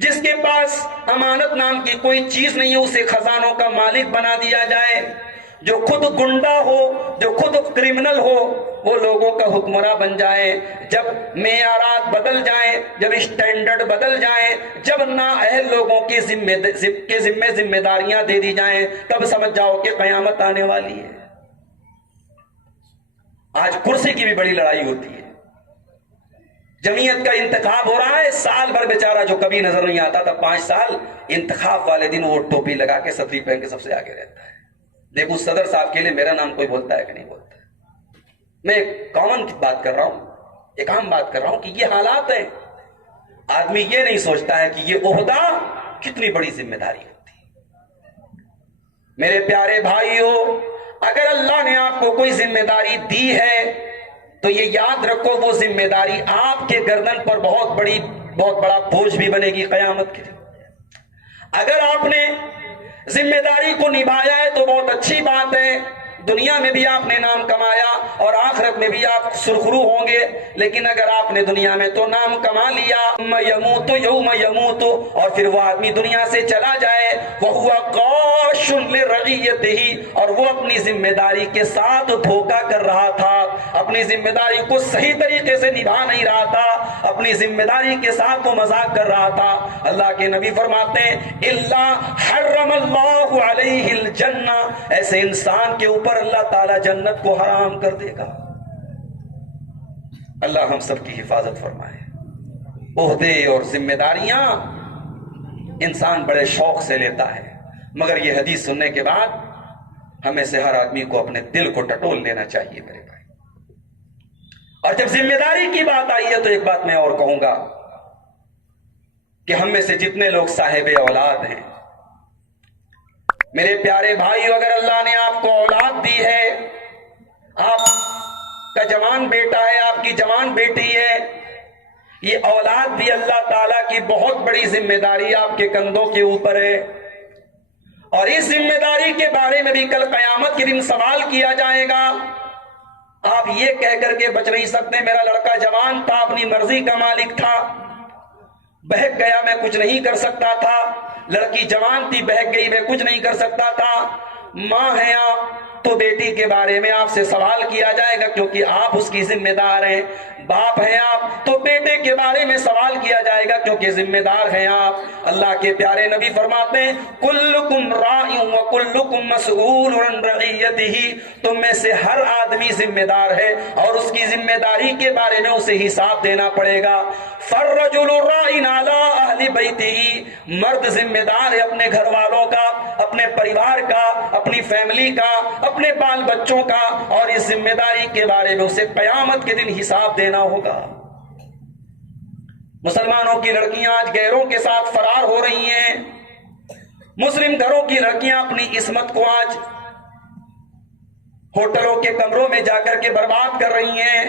جس کے پاس امانت نام کی کوئی چیز نہیں ہے اسے خزانوں کا مالک بنا دیا جائے، جو خود گنڈا ہو، جو خود کرمنل ہو وہ لوگوں کا حکمراں بن جائے۔ جب معیارات بدل جائیں، جب اسٹینڈرڈ بدل جائیں، جب نااہل لوگوں کے ذمہ داریاں دے دی جائیں تب سمجھ جاؤ کہ قیامت آنے والی ہے۔ آج کرسی کی بھی بڑی لڑائی ہوتی ہے، جمعیت کا انتخاب ہو رہا ہے، سال بھر بیچارہ جو کبھی نظر نہیں آتا تھا 5 سال انتخاب والے دن وہ ٹوپی لگا کے صدری پہن کے سب سے آگے رہتا ہے۔ دیکھو صدر صاحب کے لیے میرا نام کوئی بولتا ہے کہ نہیں بولتا ہے؟ میں ایک کامن بات کر رہا ہوں، ایک عام بات کر رہا ہوں کہ یہ حالات ہیں۔ آدمی یہ نہیں سوچتا ہے کہ یہ عہدہ کتنی بڑی ذمہ داری ہوتی ہے۔ میرے پیارے بھائیو، اگر اللہ نے آپ کو کوئی ذمہ داری دی ہے تو یہ یاد رکھو وہ ذمہ داری آپ کے گردن پر بہت بڑا بوجھ بھی بنے گی قیامت کے دن۔ اگر آپ نے ذمہ داری کو نبھایا ہے تو بہت اچھی بات ہے، دنیا میں بھی آپ نے نام کمایا اور آخرت میں بھی آپ سرخرو ہوں گے. لیکن اگر آپ نے دنیا میں تو نام کما لیا, یموت یوم یموت, اور پھر وہ آدمی دنیا سے چلا جائے, وہو غاش لرعیتہ, اور وہ اپنی ذمہ داری کے ساتھ دھوکا کر رہا تھا, اپنی ذمہ داری کو صحیح طریقے سے نبھا نہیں رہا تھا, اپنی ذمہ داری کے ساتھ وہ مذاق کر رہا تھا. اللہ کے نبی فرماتے ہیں الا حرم اللہ علیہ الجنہ, ایسے انسان کے اوپر اللہ تعالی جنت کو حرام کر دے گا. اللہ ہم سب کی حفاظت فرمائے. عہدے اور ذمہ داریاں انسان بڑے شوق سے لیتا ہے, مگر یہ حدیث سننے کے بعد ہمیں سے ہر آدمی کو اپنے دل کو ٹٹول لینا چاہیے میرے بھائی. اور جب ذمہ داری کی بات آئی ہے تو ایک بات میں اور کہوں گا کہ ہم میں سے جتنے لوگ صاحب اولاد ہیں, میرے پیارے بھائی, اگر اللہ نے آپ کو اولاد دی ہے, آپ کا جوان بیٹا ہے, آپ کی جوان بیٹی ہے, یہ اولاد بھی اللہ تعالیٰ کی بہت بڑی ذمہ داری آپ کے کندھوں کے اوپر ہے. اور اس ذمہ داری کے بارے میں بھی کل قیامت کے دن سوال کیا جائے گا. آپ یہ کہہ کر کے بچ نہیں سکتے میرا لڑکا جوان تھا, اپنی مرضی کا مالک تھا, بہک گیا میں کچھ نہیں کر سکتا تھا, لڑکی جوان تھی بہک گئی میں کچھ نہیں کر سکتا تھا. ماں ہیں آپ تو بیٹی کے بارے میں آپ سے سوال کیا جائے گا کیونکہ آپ اس کی ذمہ دار ہیں. باپ ہیں آپ تو بیٹے کے بارے میں سوال کیا جائے گا کیونکہ ذمہ دار ہیں آپ. اللہ کے پیارے نبی فرماتے ہیں کلکم راع وکلکم مسئول عن رعیتہ, تم میں سے ہر آدمی ذمہ دار ہے اور اس کی ذمہ داری کے بارے میں اسے حساب دینا پڑے گا. فالرجل راع علی اہل بیتہ, مرد ذمہ دار ہے اپنے گھر والوں کا, اپنے پریوار کا, اپنی فیملی کا, اپنے بال بچوں کا, اور اس ذمہ داری کے بارے میں اسے قیامت کے دن حساب دینا ہوگا. مسلمانوں کی لڑکیاں آج غیروں کے ساتھ فرار ہو رہی ہیں, مسلم گھروں کی لڑکیاں اپنی عصمت کو آج ہوٹلوں کے کمروں میں جا کر کے برباد کر رہی ہیں.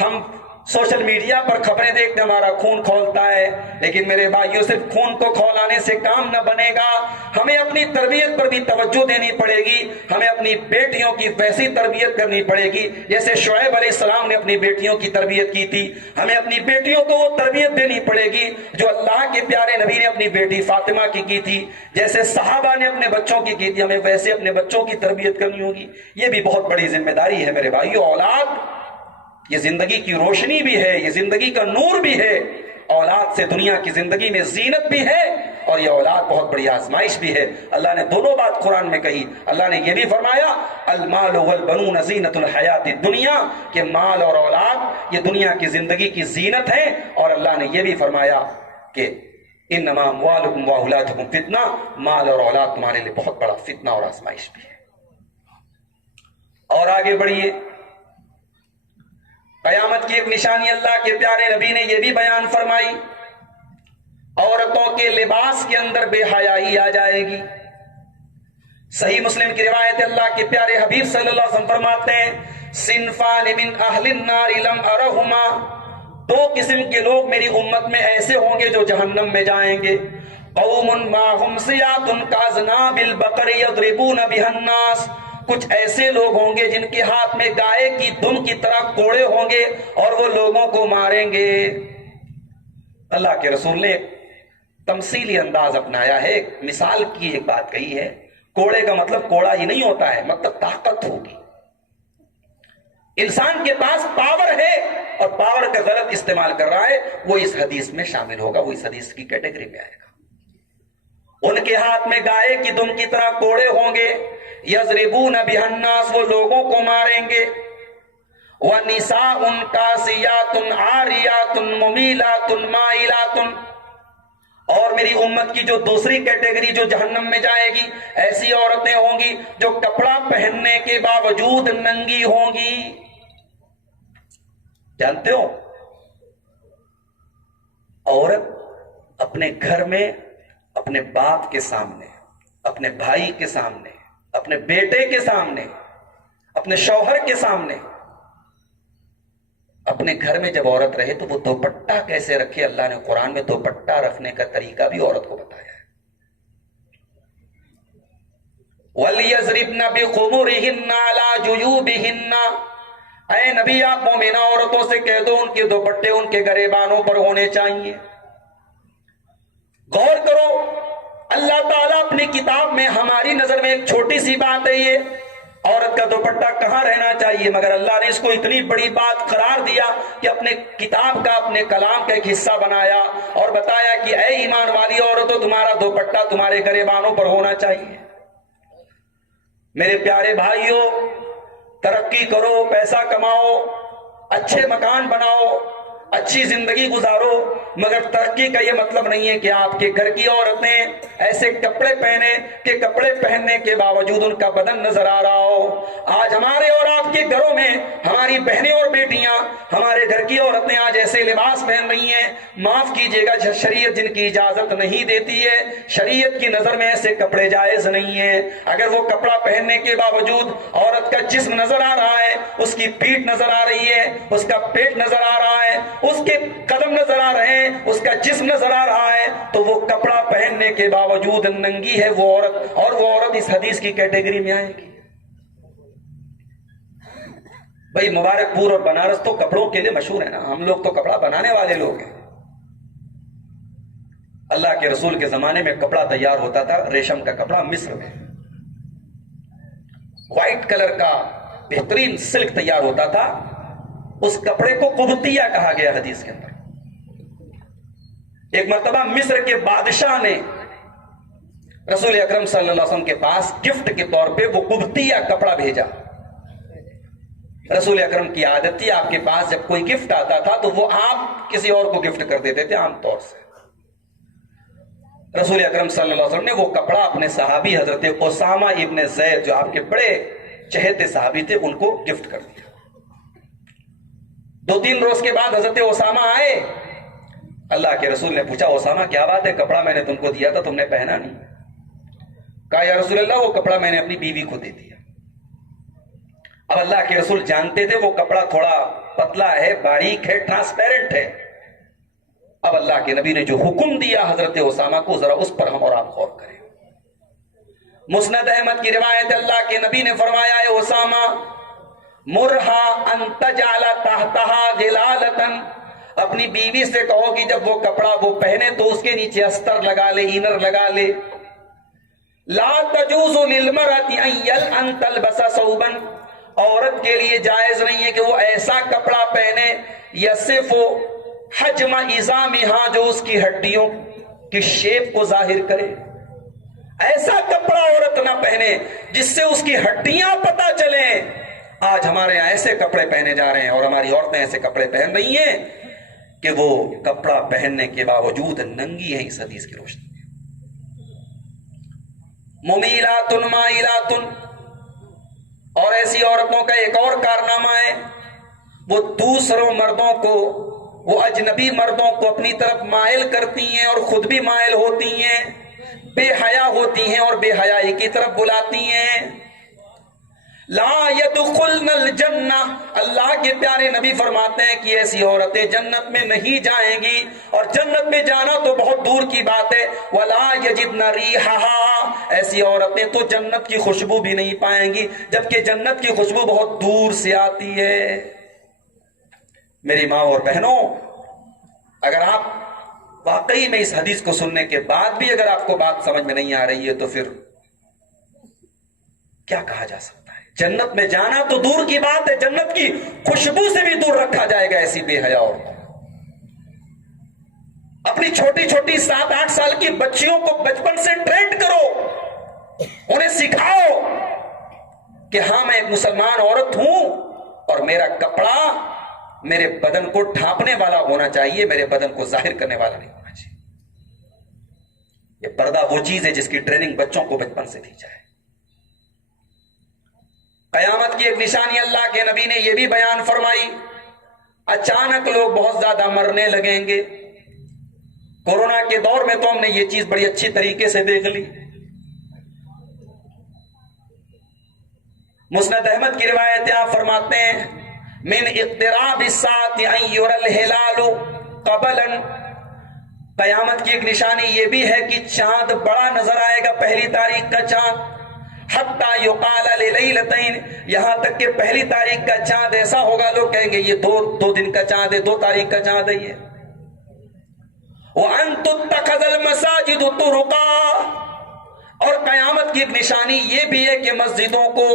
ہم سوشل میڈیا پر خبریں دیکھتے ہمارا خون کھولتا ہے, لیکن میرے بھائیوں صرف خون کو کھولانے سے کام نہ بنے گا, ہمیں اپنی تربیت پر بھی توجہ دینی پڑے گی. ہمیں اپنی بیٹیوں کی ویسی تربیت کرنی پڑے گی جیسے شعیب علیہ السلام نے اپنی بیٹیوں کی تربیت کی تھی. ہمیں اپنی بیٹیوں کو وہ تربیت دینی پڑے گی جو اللہ کے پیارے نبی نے اپنی بیٹی فاطمہ کی تھی, جیسے صحابہ نے اپنے بچوں کی تھی. ہمیں ویسے اپنے بچوں کی تربیت کرنی ہوگی. یہ بھی بہت بڑی ذمہ داری ہے میرے بھائیوں. اولاد یہ زندگی کی روشنی بھی ہے, یہ زندگی کا نور بھی ہے. اولاد سے دنیا کی زندگی میں زینت بھی ہے اور یہ اولاد بہت بڑی آزمائش بھی ہے. اللہ نے دونوں بات قرآن میں کہی. اللہ نے یہ بھی فرمایا المال والبنون زینت الحیات الدنیا, کہ مال اور اولاد یہ دنیا کی زندگی کی زینت ہے. اور اللہ نے یہ بھی فرمایا کہ انما اموالکم واولادکم فتنہ, مال اور اولاد تمہارے لیے بہت بڑا فتنہ اور آزمائش بھی ہے. اور آگے بڑھیے, قیامت کی ایک نشانی اللہ کے پیارے نبی نے یہ بھی بیان فرمائی, عورتوں کے لباس کے اندر بے حیائی آ جائے گی. صحیح مسلم کی روایت اللہ کے پیارے حبیب صلی اللہ علیہ وسلم فرماتے ہیں صنفان من اہل النار لم ارہما, 2 قسم کے لوگ میری امت میں ایسے ہوں گے جو جہنم میں جائیں گے. قوم معہم سیات کاذناب البقر یضربون بها الناس, کچھ ایسے لوگ ہوں گے جن کے ہاتھ میں گائے کی دم کی طرح کوڑے ہوں گے اور وہ لوگوں کو ماریں گے. اللہ کے رسول نے تمثیلی انداز اپنایا ہے, ایک مثال کی ایک بات کہی ہے. کوڑے کا مطلب کوڑا ہی نہیں ہوتا ہے, مطلب طاقت ہوگی. انسان کے پاس پاور ہے اور پاور کا غلط استعمال کر رہا ہے, وہ اس حدیث میں شامل ہوگا, وہ اس حدیث کی کیٹیگری میں آئے گا. ان کے ہاتھ میں گائے کی دم کی طرح کوڑے ہوں گے, یضربون بها الناس, وہ لوگوں کو ماریں گے. وَنِسَاءٌ كَاسِيَاتٌ عَارِيَاتٌ مُمِيلَاتٌ مَائِلَاتٌ, اور میری امت کی جو دوسری کیٹیگری جو جہنم میں جائے گی, ایسی عورتیں ہوں گی جو کپڑا پہننے کے باوجود ننگی ہوں گی. جانتے ہو عورت اپنے گھر میں اپنے باپ کے سامنے, اپنے بھائی کے سامنے, اپنے بیٹے کے سامنے, اپنے شوہر کے سامنے, اپنے گھر میں جب عورت رہے تو وہ دوپٹہ کیسے رکھے. اللہ نے قرآن میں دوپٹہ رکھنے کا طریقہ بھی عورت کو بتایا ہے. وَلْيَضْرِبْنَ بِخُمُرِهِنَّ عَلَى جُيُوبِهِنَّ، اے نبی آپ مومنہ عورتوں سے کہہ دو ان کے دوپٹے ان کے گریبانوں پر ہونے چاہیے۔ غور کرو، اللہ تعالیٰ اپنی کتاب میں ہماری نظر میں ایک چھوٹی سی بات ہے یہ، عورت کا دوپٹہ کہاں رہنا چاہیے، مگر اللہ نے اس کو اتنی بڑی بات قرار دیا کہ اپنے کتاب کا، اپنے کلام کا ایک حصہ بنایا اور بتایا کہ اے ایمان والی عورتوں تمہارا دوپٹہ تمہارے گریبانوں پر ہونا چاہیے۔ میرے پیارے بھائیوں، ترقی کرو، پیسہ کماؤ، اچھے مکان بناؤ، اچھی زندگی گزارو، مگر ترقی کا یہ مطلب نہیں ہے کہ آپ کے گھر کی عورتیں ایسے کپڑے پہنے کہ کپڑے پہننے کے باوجود ان کا بدن نظر آ رہا ہو۔ آج ہمارے اور آپ کے گھروں میں ہماری بہنیں اور بیٹیاں، ہمارے گھر کی عورتیں آج ایسے لباس پہن رہی ہیں، معاف کیجیے گا، شریعت جن کی اجازت نہیں دیتی ہے، شریعت کی نظر میں ایسے کپڑے جائز نہیں ہیں۔ اگر وہ کپڑا پہننے کے باوجود عورت کا جسم نظر آ رہا ہے، اس کی پیٹھ نظر آ رہی ہے، اس کا پیٹ نظر آ رہا ہے، اس کے قدم نظر آ رہے ہیں، اس کا جسم نظر آ رہا ہے، تو وہ کپڑا پہننے کے باوجود ننگی ہے وہ عورت، اور وہ عورت اس حدیث کی کیٹیگری میں آئے گی۔ بھائی مبارک پور اور بنارس تو کپڑوں کے لیے مشہور ہے نا، ہم لوگ تو کپڑا بنانے والے لوگ ہیں۔ اللہ کے رسول کے زمانے میں کپڑا تیار ہوتا تھا، ریشم کا کپڑا، مصر میں وائٹ کلر کا بہترین سلک تیار ہوتا تھا، اس کپڑے کو قبطیہ کہا گیا حدیث کے اندر۔ ایک مرتبہ مصر کے بادشاہ نے رسول اکرم صلی اللہ علیہ وسلم کے پاس گفٹ کے طور پہ وہ قبطیہ کپڑا بھیجا۔ رسول اکرم کی عادت تھی، آپ کے پاس جب کوئی گفٹ آتا تھا تو وہ آپ کسی اور کو گفٹ کر دیتے تھے عام طور سے۔ رسول اکرم صلی اللہ علیہ وسلم نے وہ کپڑا اپنے صحابی حضرت اسامہ ابن زید، جو آپ کے بڑے چہتے صحابی تھے، ان کو گفٹ کر دیا۔ 2-3 روز کے بعد حضرت اسامہ آئے، اللہ کے رسول نے پوچھا اسامہ کیا بات ہے، کپڑا میں نے تم کو دیا تھا تم نے پہنا نہیں؟ کہا یا رسول اللہ وہ کپڑا میں نے اپنی بیوی کو دے دیا۔ اب اللہ کے رسول جانتے تھے وہ کپڑا تھوڑا پتلا ہے، باریک ہے، ٹرانسپیرنٹ ہے۔ اب اللہ کے نبی نے جو حکم دیا حضرت اسامہ کو، ذرا اس پر ہم اور آپ غور کریں۔ مسند احمد کی روایت، اللہ کے نبی نے فرمایا اے اسامہ مرہا ان تجعل تحتہا غلالتن، اپنی بیوی سے کہو کہ جب وہ کپڑا وہ پہنے تو اس کے نیچے استر لگا لے، انر لگا لے۔ لا تجوز للمرأة ان تلبس ثوبا، عورت کے لیے جائز نہیں ہے کہ وہ ایسا کپڑا پہنے یصف حجم عظامہا، جو اس کی ہڈیوں کی شیپ کو ظاہر کرے۔ ایسا کپڑا عورت نہ پہنے جس سے اس کی ہڈیاں پتہ چلیں۔ آج ہمارے یہاں ایسے کپڑے پہنے جا رہے ہیں اور ہماری عورتیں ایسے کپڑے پہن رہی ہیں کہ وہ کپڑا پہننے کے باوجود ننگی ہیں۔ اس حدیث کی روشنی میں ممیلات مائلات، اور ایسی عورتوں کا ایک اور کارنامہ ہے، وہ دوسروں مردوں کو، وہ اجنبی مردوں کو اپنی طرف مائل کرتی ہیں اور خود بھی مائل ہوتی ہیں، بے حیا ہوتی ہیں اور بے حیائی کی طرف بلاتی ہیں۔ لا يدخلن الجنہ، اللہ کے پیارے نبی فرماتے ہیں کہ ایسی عورتیں جنت میں نہیں جائیں گی، اور جنت میں جانا تو بہت دور کی بات ہے۔ ولا یجدن ریحھا، ایسی عورتیں تو جنت کی خوشبو بھی نہیں پائیں گی، جبکہ جنت کی خوشبو بہت دور سے آتی ہے۔ میری ماں اور بہنوں، اگر آپ واقعی میں اس حدیث کو سننے کے بعد بھی اگر آپ کو بات سمجھ میں نہیں آ رہی ہے تو پھر کیا کہا جا سکتا ہے؟ جنت میں جانا تو دور کی بات ہے، جنت کی خوشبو سے بھی دور رکھا جائے گا ایسی بے حیا عورتوں۔ اپنی چھوٹی چھوٹی 7-8 سال کی بچیوں کو بچپن سے ٹرینڈ کرو، انہیں سکھاؤ کہ ہاں میں ایک مسلمان عورت ہوں اور میرا کپڑا میرے بدن کو ڈھانپنے والا ہونا چاہیے، میرے بدن کو ظاہر کرنے والا نہیں ہونا چاہیے۔ یہ پردہ وہ چیز ہے جس کی ٹریننگ بچوں کو بچپن سے دی جائے۔ قیامت کی ایک نشانی اللہ کے نبی نے یہ بھی بیان فرمائی، اچانک لوگ بہت زیادہ مرنے لگیں گے۔ کورونا کے دور میں تو ہم نے یہ چیز بڑی اچھی طریقے سے دیکھ لی۔ مسند احمد کی روایت آپ فرماتے ہیں من اقتراب الساعة ان يرى الهلال قبلا، قیامت کی ایک نشانی یہ بھی ہے کہ چاند بڑا نظر آئے گا، 1 تاریخ کا چاند، حتی یقال للیلتین، یہاں تک کہ پہلی تاریخ کا چاند ایسا ہوگا لوگ کہیں گے یہ دو دن کا چاند ہے، 2 تاریخ کا چاند ہے یہ۔ وَأَن تُتَّخَذَ الْمَسَاجِدُ طُرُقًا، اور قیامت کی ایک نشانی یہ بھی ہے کہ مسجدوں کو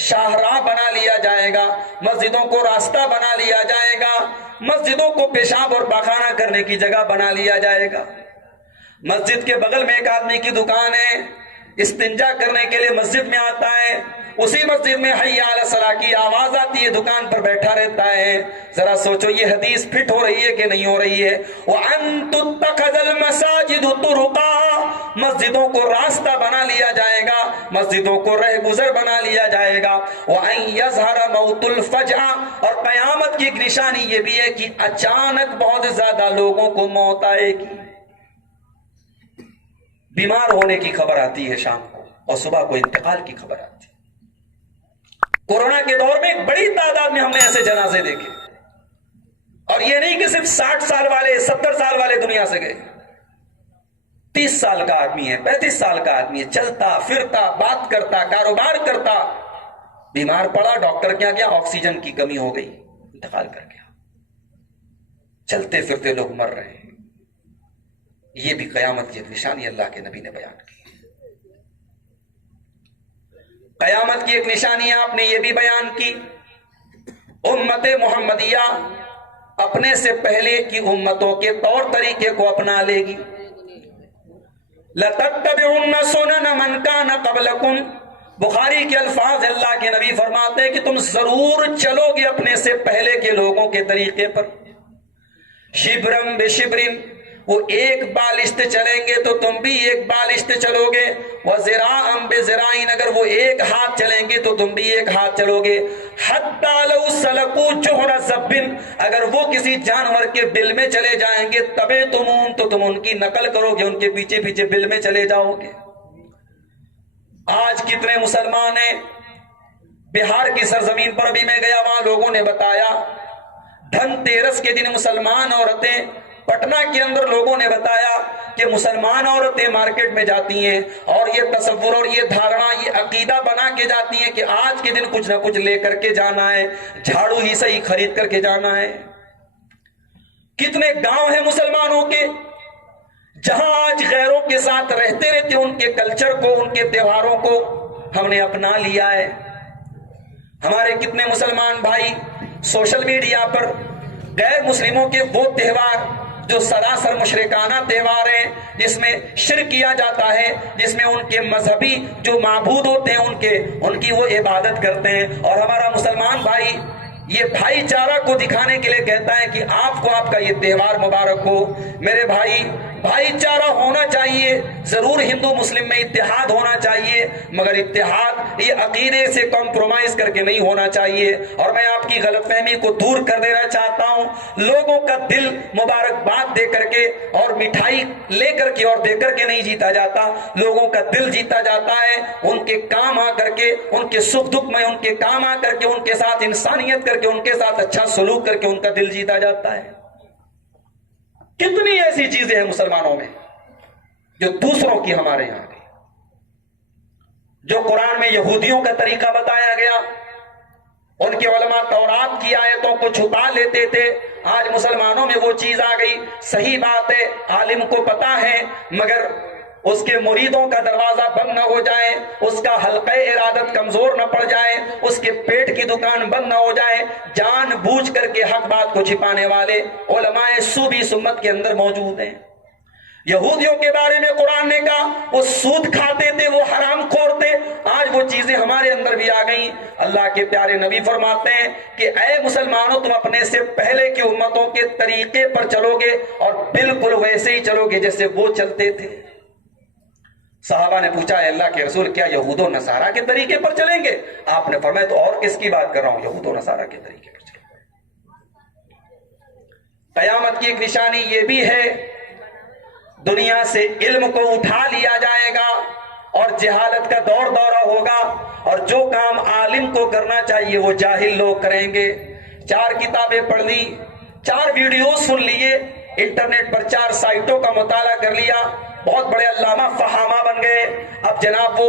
شاہراہ بنا لیا جائے گا، مسجدوں کو راستہ بنا لیا جائے گا، مسجدوں کو پیشاب اور پاخانہ کرنے کی جگہ بنا لیا جائے گا۔ مسجد کے بغل میں ایک آدمی کی دکان ہے، استنجا کرنے کے لیے مسجد میں آتا ہے، اسی مسجد میں حی علی الصلاۃ کی آواز آتی ہے، دکان پر بیٹھا رہتا ہے۔ ذرا سوچو یہ حدیث فٹ ہو رہی ہے کہ نہیں ہو رہی ہے؟ وَأَن تُتَّخَذَ الْمَسَاجِدُ طُرُقًا، مسجدوں کو راستہ بنا لیا جائے گا، مسجدوں کو رہ گزر بنا لیا جائے گا۔ وَأَن يَظْهَرَ مَوْتُ الْفَجْعَةِ، اور قیامت کی ایک نشانی یہ بھی ہے کہ اچانک بہت زیادہ لوگوں کو موت آئے گی۔ بیمار ہونے کی خبر آتی ہے شام کو، اور صبح کو انتقال کی خبر آتی ہے۔ کورونا کے دور میں ایک بڑی تعداد میں ہم نے ایسے جنازے دیکھے، اور یہ نہیں کہ صرف 60 سال والے 70 سال والے دنیا سے گئے، 30 سال کا آدمی ہے، 35 سال کا آدمی ہے، چلتا پھرتا بات کرتا کاروبار کرتا، بیمار پڑا، ڈاکٹر کیا گیا، آکسیجن کی کمی ہو گئی، انتقال کر گیا۔ چلتے پھرتے لوگ مر رہے ہیں۔ یہ بھی قیامت کی ایک نشانی اللہ کے نبی نے بیان کی۔ قیامت کی ایک نشانی آپ نے یہ بھی بیان کی، امت محمدیہ اپنے سے پہلے کی امتوں کے طور طریقے کو اپنا لے گی۔ لَتَتَّبِعُنَّ سُنَنَ مَنْ كَانَ قَبْلَكُمْ، بخاری کے الفاظ اللہ کے نبی فرماتے ہیں کہ تم ضرور چلو گے اپنے سے پہلے کے لوگوں کے طریقے پر۔ شبرم بشبرن، وہ ایک بالشت چلیں گے تو تم بھی ایک بالشت چلو گے، وَذِرَاعًا بِذِرَاعٍ، اگر وہ ایک ہاتھ چلیں گے تو تم بھی ایک ہاتھ چلو گے۔ حَتَّى لَوْ سَلَكُوا جُحْرَ ذَبٍّ، اگر وہ کسی جانور کے بل میں چلے جائیں گے تَبِعْتُمُوهُمْ، تو تم ان کی نقل کرو گے، ان کے پیچھے پیچھے بل میں چلے جاؤ گے۔ آج کتنے مسلمان ہیں؟ بہار کی سرزمین پر بھی میں گیا، وہاں لوگوں نے بتایا دھن تیرس کے دن مسلمان عورتیں، پٹنہ کے اندر لوگوں نے بتایا کہ مسلمان عورتیں مارکیٹ میں جاتی ہیں اور یہ تصور اور یہ دھارنا، یہ عقیدہ بنا کے جاتی ہیں کہ آج کے دن کچھ نہ کچھ لے کر کے جانا ہے، جھاڑو ہی صحیح خرید کر کے جانا ہے۔ کتنے گاؤں ہیں مسلمانوں کے جہاں آج غیروں کے ساتھ رہتے رہتے ان کے کلچر کو، ان کے تہواروں کو ہم نے اپنا لیا ہے۔ ہمارے کتنے مسلمان بھائی سوشل میڈیا پر غیر مسلموں کے وہ تہوار جو سراسر مشرکانہ تہوار ہیں، جس میں شرک کیا جاتا ہے، جس میں ان کے مذہبی جو معبود ہوتے ہیں ان کی وہ عبادت کرتے ہیں، اور ہمارا مسلمان بھائی یہ بھائی چارہ کو دکھانے کے لیے کہتا ہے کہ آپ کو آپ کا یہ تہوار مبارک ہو۔ میرے بھائی، بھائی چارہ ہونا چاہیے، ضرور ہندو مسلم میں اتحاد ہونا چاہیے، مگر اتحاد یہ عقیدے سے کمپرومائز کر کے نہیں ہونا چاہیے۔ اور میں آپ کی غلط فہمی کو دور کر دینا چاہتا ہوں، لوگوں کا دل مبارکباد دے کر کے اور مٹھائی لے کر کے اور دے کر کے نہیں جیتا جاتا، لوگوں کا دل جیتا جاتا ہے ان کے کام آ کر کے، ان کے سکھ دکھ میں ان کے کام آ کر کے، ان کے ساتھ انسانیت کر کے، ان کے ساتھ اچھا سلوک کر کے ان کا دل جیتا جاتا ہے۔ کتنی ایسی چیزیں ہیں مسلمانوں میں جو دوسروں کی ہمارے یہاں کی، جو قرآن میں یہودیوں کا طریقہ بتایا گیا، ان کے علماء تورات کی آیتوں کو چھپا لیتے تھے، آج مسلمانوں میں وہ چیز آ گئی۔ صحیح بات ہے، عالم کو پتا ہے، مگر اس کے مریدوں کا دروازہ بند نہ ہو جائے، اس کا حلقہ ارادت کمزور نہ پڑ جائے، اس کے پیٹ کی دکان بند نہ ہو جائے، جان بوجھ کر کے حق بات کو چھپانے والے علماء سو بھی سمت کے اندر موجود ہیں۔ یہودیوں کے بارے میں قرآن نے کہا وہ سود کھاتے تھے، وہ حرام خور تھے، آج وہ چیزیں ہمارے اندر بھی آ گئیں۔ اللہ کے پیارے نبی فرماتے ہیں کہ اے مسلمانوں، تم اپنے سے پہلے کی امتوں کے طریقے پر چلو گے اور بالکل ویسے ہی چلو گے جیسے وہ چلتے تھے۔ صحابہ نے پوچھا اے اللہ کے رسول، کیا یہود و نصارہ کے طریقے پر چلیں گے؟ آپ نے فرمایا تو اور کس کی بات کر رہا ہوں، یہود و نصارہ کے طریقے پر چلیں گے۔ قیامت کی ایک نشانی یہ بھی ہے، دنیا سے علم کو اٹھا لیا جائے گا اور جہالت کا دورہ ہوگا، اور جو کام عالم کو کرنا چاہیے وہ جاہل لوگ کریں گے۔ 4 کتابیں پڑھ لی، 4 ویڈیوز سن لیے، انٹرنیٹ پر 4 سائٹوں کا مطالعہ کر لیا، بہت بڑے علامہ فہامہ بن گئے۔ اب جناب وہ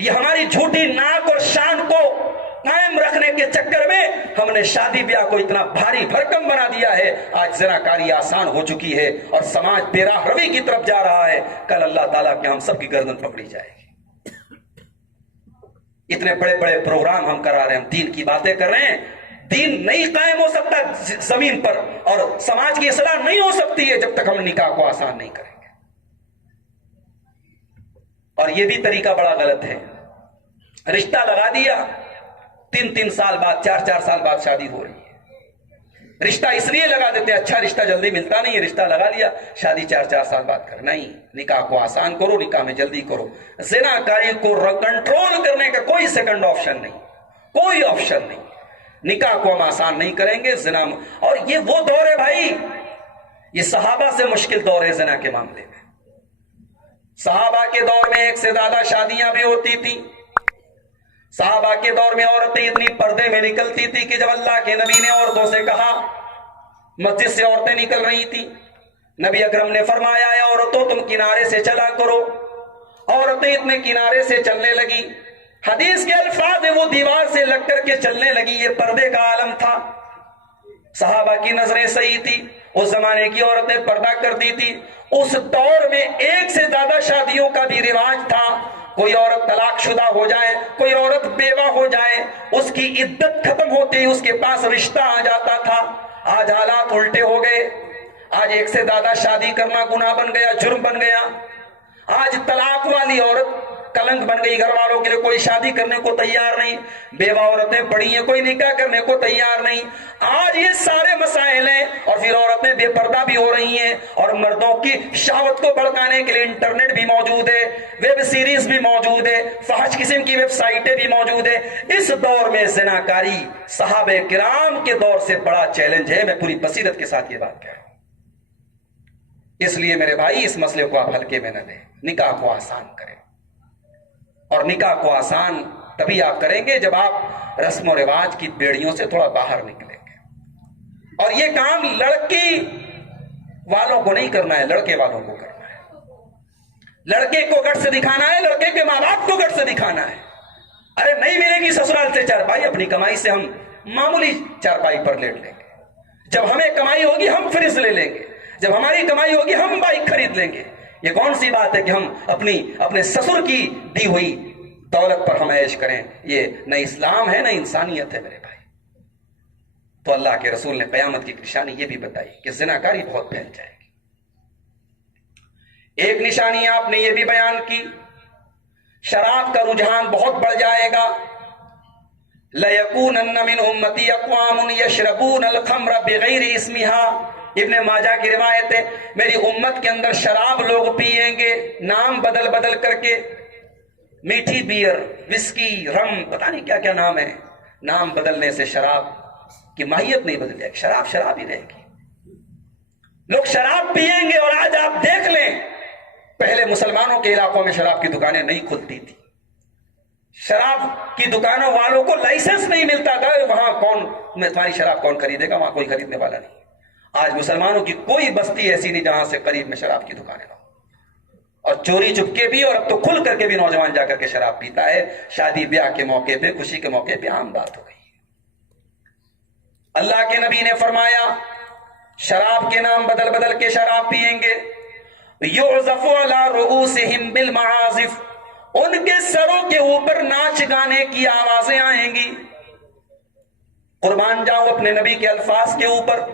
یہ ہماری جھوٹی ناک اور شان کو قائم رکھنے کے چکر میں ہم نے شادی بیاہ کو اتنا بھاری بھرکم بنا دیا ہے. آج زناکاری آسان ہو چکی ہے اور سماج بے راہ روی کی طرف جا رہا ہے. کل اللہ تعالیٰ کے ہم سب کی گردن پکڑی جائے گی. اتنے بڑے بڑے پروگرام ہم کرا رہے ہیں, ہم دین کی باتیں کر رہے ہیں. دین نہیں قائم ہو سکتا زمین پر اور سماج کی اصلاح نہیں ہو سکتی ہے جب تک ہم نکاح کو آسان نہیں کریں گے. اور یہ بھی طریقہ بڑا غلط ہے. رشتہ لگا دیا, 3 سال بعد 4 سال بعد شادی ہو رہی ہے. رشتہ اس لیے لگا دیتے ہیں اچھا رشتہ جلدی ملتا نہیں ہے, رشتہ لگا لیا شادی 4 سال بعد کر. نہیں, نکاح کو آسان کرو, نکاح میں جلدی کرو. زناکاری کو کنٹرول کرنے کا کوئی سیکنڈ آپشن نہیں, کوئی آپشن نہیں. نکاح کو ہم آسان نہیں کریں گے. زنا, اور یہ وہ دور ہے بھائی, یہ صحابہ سے مشکل دور ہے زنا کے معاملے میں. صحابہ کے دور میں 1 سے زیادہ شادیاں بھی ہوتی تھی. صحابہ کے دور میں عورتیں اتنی پردے میں نکلتی تھی کہ جب اللہ کے نبی نے عورتوں سے کہا, مسجد سے عورتیں نکل رہی تھی, نبی اکرم نے فرمایا اے عورتوں تم کنارے سے چلا کرو. عورتیں اتنے کنارے سے چلنے لگی, حدیث کے الفاظ ہیں وہ دیوار سے لگ کر کے چلنے لگی. یہ پردے کا عالم تھا. صحابہ کی نظریں صحیح تھی, اس زمانے کی عورتیں پردہ کرتی تھی. اس دور میں 1 سے زیادہ شادیوں کا بھی رواج تھا. کوئی عورت طلاق شدہ ہو جائے, کوئی عورت بیوہ ہو جائے, اس کی عدت ختم ہوتی اس کے پاس رشتہ آ جاتا تھا. آج حالات الٹے ہو گئے. آج 1 سے زیادہ شادی کرنا گناہ بن گیا, جرم بن گیا. آج طلاق والی عورت کلنک بن گئی گھر والوں کے لیے. کوئی شادی کرنے کو تیار نہیں. بیوہ عورتیں پڑی ہیں, کوئی نکاح کرنے کو تیار نہیں. آج یہ سارے مسائل ہیں اور پھر عورتیں بے پردہ بھی ہو رہی ہیں. اور مردوں کی شہوت کو بھڑکانے کے لیے انٹرنیٹ بھی موجود ہے, ویب سیریز بھی موجود ہے, فحش قسم کی ویب سائٹیں بھی موجود ہیں. اس دور میں زناکاری صحابہ کرام کے دور سے بڑا چیلنج ہے. میں پوری بصیرت کے ساتھ یہ بات کہہ رہا ہوں. اس لیے میرے بھائی اس مسئلے کو آپ ہلکے میں نہ لیں. نکاح کو آسان کریں, اور نکاح کو آسان تبھی آپ کریں گے جب آپ رسم و رواج کی بیڑیوں سے تھوڑا باہر نکلیں گے. اور یہ کام لڑکی والوں کو نہیں کرنا ہے, لڑکے والوں کو کرنا ہے. لڑکے کو گٹ سے دکھانا ہے, لڑکے کے ماں باپ کو گٹ سے دکھانا ہے. ارے نہیں ملے گی سسرال سے چارپائی, اپنی کمائی سے ہم معمولی چارپائی پر لیٹ لیں گے. جب ہمیں کمائی ہوگی ہم فریج لے لیں گے, جب ہماری کمائی ہوگی ہم بائک خرید لیں گے. یہ کون سی بات ہے کہ ہم اپنے سسر کی دی ہوئی دولت پر ہم عیش کریں؟ یہ نہ اسلام ہے نہ انسانیت ہے میرے بھائی. تو اللہ کے رسول نے قیامت کی نشانی یہ بھی بتائی کہ زناکاری بہت پھیل جائے گی. ایک نشانی آپ نے یہ بھی بیان کی, شراب کا رجحان بہت بڑھ جائے گا. لَيَكُونَنَّ مِنْ أُمَّتِي أَقْوَامٌ يَشْرَبُونَ الْخَمْرَ بِغَيْرِ اسْمِهَا. ابن ماجہ کی روایت ہے, میری امت کے اندر شراب لوگ پیئیں گے نام بدل بدل کر کے. میٹھی بیئر, وسکی, رم, پتہ نہیں کیا کیا نام ہے. نام بدلنے سے شراب کی ماہیت نہیں بدل جائے گی, شراب شراب ہی رہے گی. لوگ شراب پیئیں گے. اور آج آپ دیکھ لیں, پہلے مسلمانوں کے علاقوں میں شراب کی دکانیں نہیں کھلتی تھی. شراب کی دکانوں والوں کو لائسنس نہیں ملتا تھا. وہاں کون تمہاری شراب کون خریدے گا, وہاں کوئی خریدنے والا نہیں. آج مسلمانوں کی کوئی بستی ایسی نہیں جہاں سے قریب میں شراب کی دکانیں نہ ہو. اور چوری چپکے بھی اور اب تو کھل کر کے بھی نوجوان جا کر کے شراب پیتا ہے. شادی بیاہ کے موقع پہ, خوشی کے موقع پہ عام بات ہو گئی. اللہ کے نبی نے فرمایا شراب کے نام بدل بدل کے شراب پیئیں گے. یعزف علی رؤوسہم بالمعازف, ان کے سروں کے اوپر ناچ گانے کی آوازیں آئیں گی. قربان جاؤں اپنے نبی کے الفاظ کے اوپر.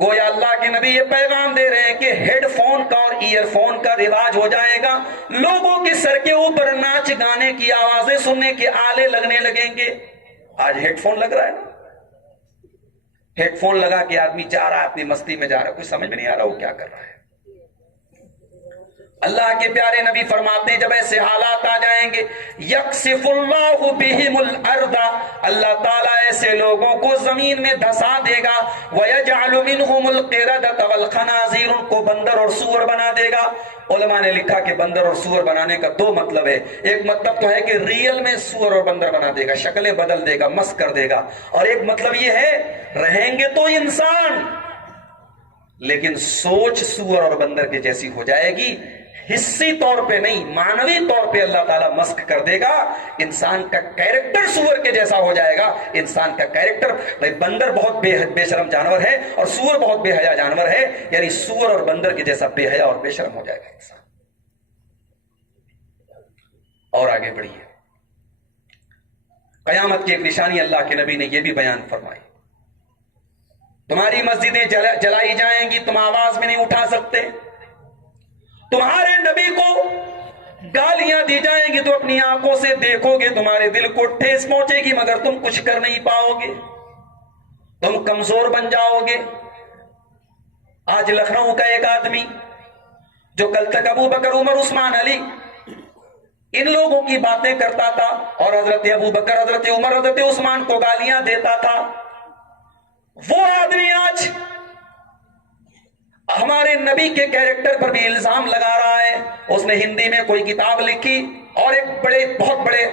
گویا اللہ کے نبی یہ پیغام دے رہے ہیں کہ ہیڈ فون کا اور ایئر فون کا رواج ہو جائے گا. لوگوں کے سر کے اوپر ناچ گانے کی آوازیں سننے کے آلے لگنے لگیں گے. آج ہیڈ فون لگ رہا ہے نا, ہیڈ فون لگا کے آدمی جا رہا ہے, اپنی مستی میں جا رہا ہے, کچھ سمجھ میں نہیں آ رہا وہ کیا کر رہا ہے. اللہ کے پیارے نبی فرماتے ہیں جب ایسے حالات آ جائیں گے, یکسف اللہ بہم الارض, اللہ تعالیٰ ایسے لوگوں کو زمین میں دھسا دے گا. ویجعل منہم القردۃ والخنازیر, ان کو بندر اور سور بنا دے گا. علماء نے لکھا کہ بندر اور سور بنانے کا 2 مطلب ہے. ایک مطلب تو ہے کہ ریئل میں سور اور بندر بنا دے گا, شکلیں بدل دے گا, مس کر دے گا. اور ایک مطلب یہ ہے رہیں گے تو انسان لیکن سوچ سور اور بندر کے جیسی ہو جائے گی. حصی طور پہ نہیں، معنوی طور پہ اللہ تعالیٰ مسخ کر دے گا. انسان کا کیریکٹر سور کے جیسا ہو جائے گا. انسان کا کیریکٹر، بھائی بندر بہت بے شرم جانور ہے اور سور بہت بے حیا جانور ہے، یعنی سور اور بندر کے جیسا بے حیا اور بے شرم ہو جائے گا انسان. اور آگے بڑھیے، قیامت کی ایک نشانی اللہ کے نبی نے یہ بھی بیان فرمائی، تمہاری مسجدیں جلائی جائیں گی، تم آواز میں نہیں اٹھا سکتے. تمہارے نبی کو گالیاں دی جائیں گی تو اپنی آنکھوں سے دیکھو گے، تمہارے دل کو ٹھیس پہنچے گی مگر تم کچھ کر نہیں پاؤ گے، تم کمزور بن جاؤ گے. آج لکھنؤ کا ایک آدمی جو کل تک ابو بکر، عمر، عثمان، علی ان لوگوں کی باتیں کرتا تھا اور حضرت ابو بکر، حضرت عمر، حضرت عثمان کو گالیاں دیتا تھا، وہ آدمی آج ہمارے نبی کے کیریکٹر پر بھی الزام لگا رہا ہے. اس نے ہندی میں کوئی کتاب لکھی اور ایک بہت بڑے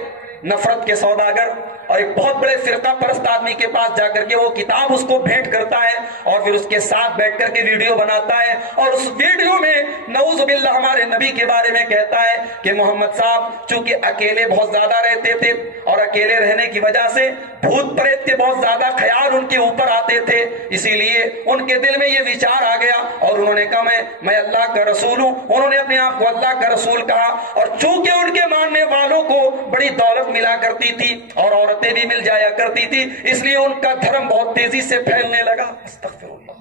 نفرت کے سوداگر اور ایک بہت بڑے فرقہ پرست آدمی کے پاس جا کر کے وہ کتاب اس کو بھیٹ کرتا ہے اور پھر اس کے ساتھ بیٹھ کر کے ویڈیو بناتا ہے اور اس ویڈیو میں نعوذ باللہ ہمارے نبی کے بارے میں کہتا ہے کہ محمد صاحب چونکہ اکیلے بہت زیادہ رہتے تھے اور اکیلے رہنے کی وجہ سے بھوت پریت کے بہت زیادہ خیال ان کے اوپر آتے تھے، اسی لیے ان کے دل میں یہ وچار آ گیا اور انہوں نے کہا میں اللہ کا رسول ہوں. انہوں نے اپنے آپ کو اللہ کا رسول کہا اور چونکہ ان کے ماننے والوں کو بڑی دولت ملا کرتی تھی اور عورتیں بھی مل جایا کرتی تھی، اس لیے ان کا دھرم بہت تیزی سے پھیلنے لگا. استغفر اللہ.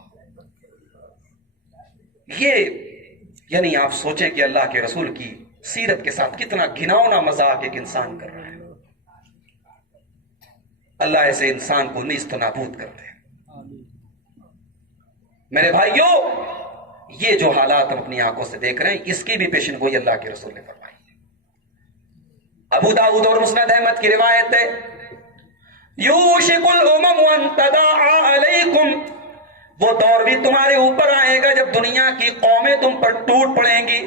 یہ یعنی آپ سوچیں کہ اللہ کے رسول کی سیرت کے ساتھ کتنا گھناؤنا مذاق ایک انسان کر رہا ہے. اللہ ایسے انسان کو نیست و نابود کر دے. میرے بھائیوں، یہ جو حالات ہم اپنی آنکھوں سے دیکھ رہے ہیں اس کی بھی پیشن گوئی اللہ کے رسول نے فرمائی ہے. ابو داؤد اور مسند احمد کی روایت ہے، یوشک الامم ان تداعى علیکم، وہ دور بھی تمہارے اوپر آئے گا جب دنیا کی قومیں تم پر ٹوٹ پڑیں گی.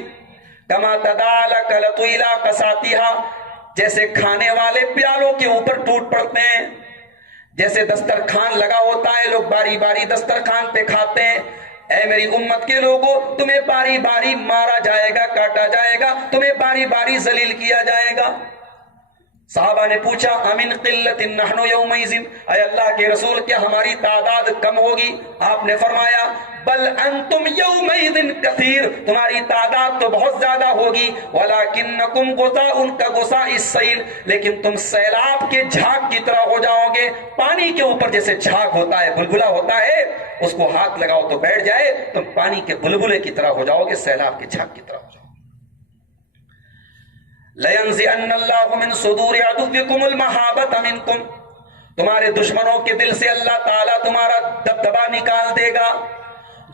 کما تداعى الکلۃ الی قصاتها، جیسے کھانے والے پیالوں کے اوپر ٹوٹ پڑتے ہیں، جیسے دسترخوان لگا ہوتا ہے لوگ باری باری دسترخوان پہ کھاتے ہیں. اے میری امت کے لوگوں، تمہیں باری باری مارا جائے گا، کاٹا جائے گا، تمہیں باری باری ذلیل کیا جائے گا. صحابہ نے پوچھا امن قلت نحن یومئذ، اے اللہ کے رسول کیا ہماری تعداد کم ہوگی؟ آپ نے فرمایا بل انتم یومئذ کثیر، تمہاری تعداد تو بہت زیادہ ہوگی، ولکنکم غثاء کا غصاء السیل، لیکن تم سیلاب کے جھاگ کی طرح ہو جاؤ گے. پانی کے اوپر جیسے جھاگ ہوتا ہے، بلبلہ ہوتا ہے، اس کو ہاتھ لگاؤ تو بیٹھ جائے، تم پانی کے بلبلے کی طرح ہو جاؤ گے، سیلاب کے جھاگ کی طرح ہو جاؤ گے. لَيَنزِعَنَّ اللَّهُ مِن صُدُورِ عَدُوِّكُمُ الْمَحَابَةَ مِنكُمْ، تمہارے دشمنوں کے دل سے اللہ تعالیٰ تمہارا دبدبا نکال دے گا.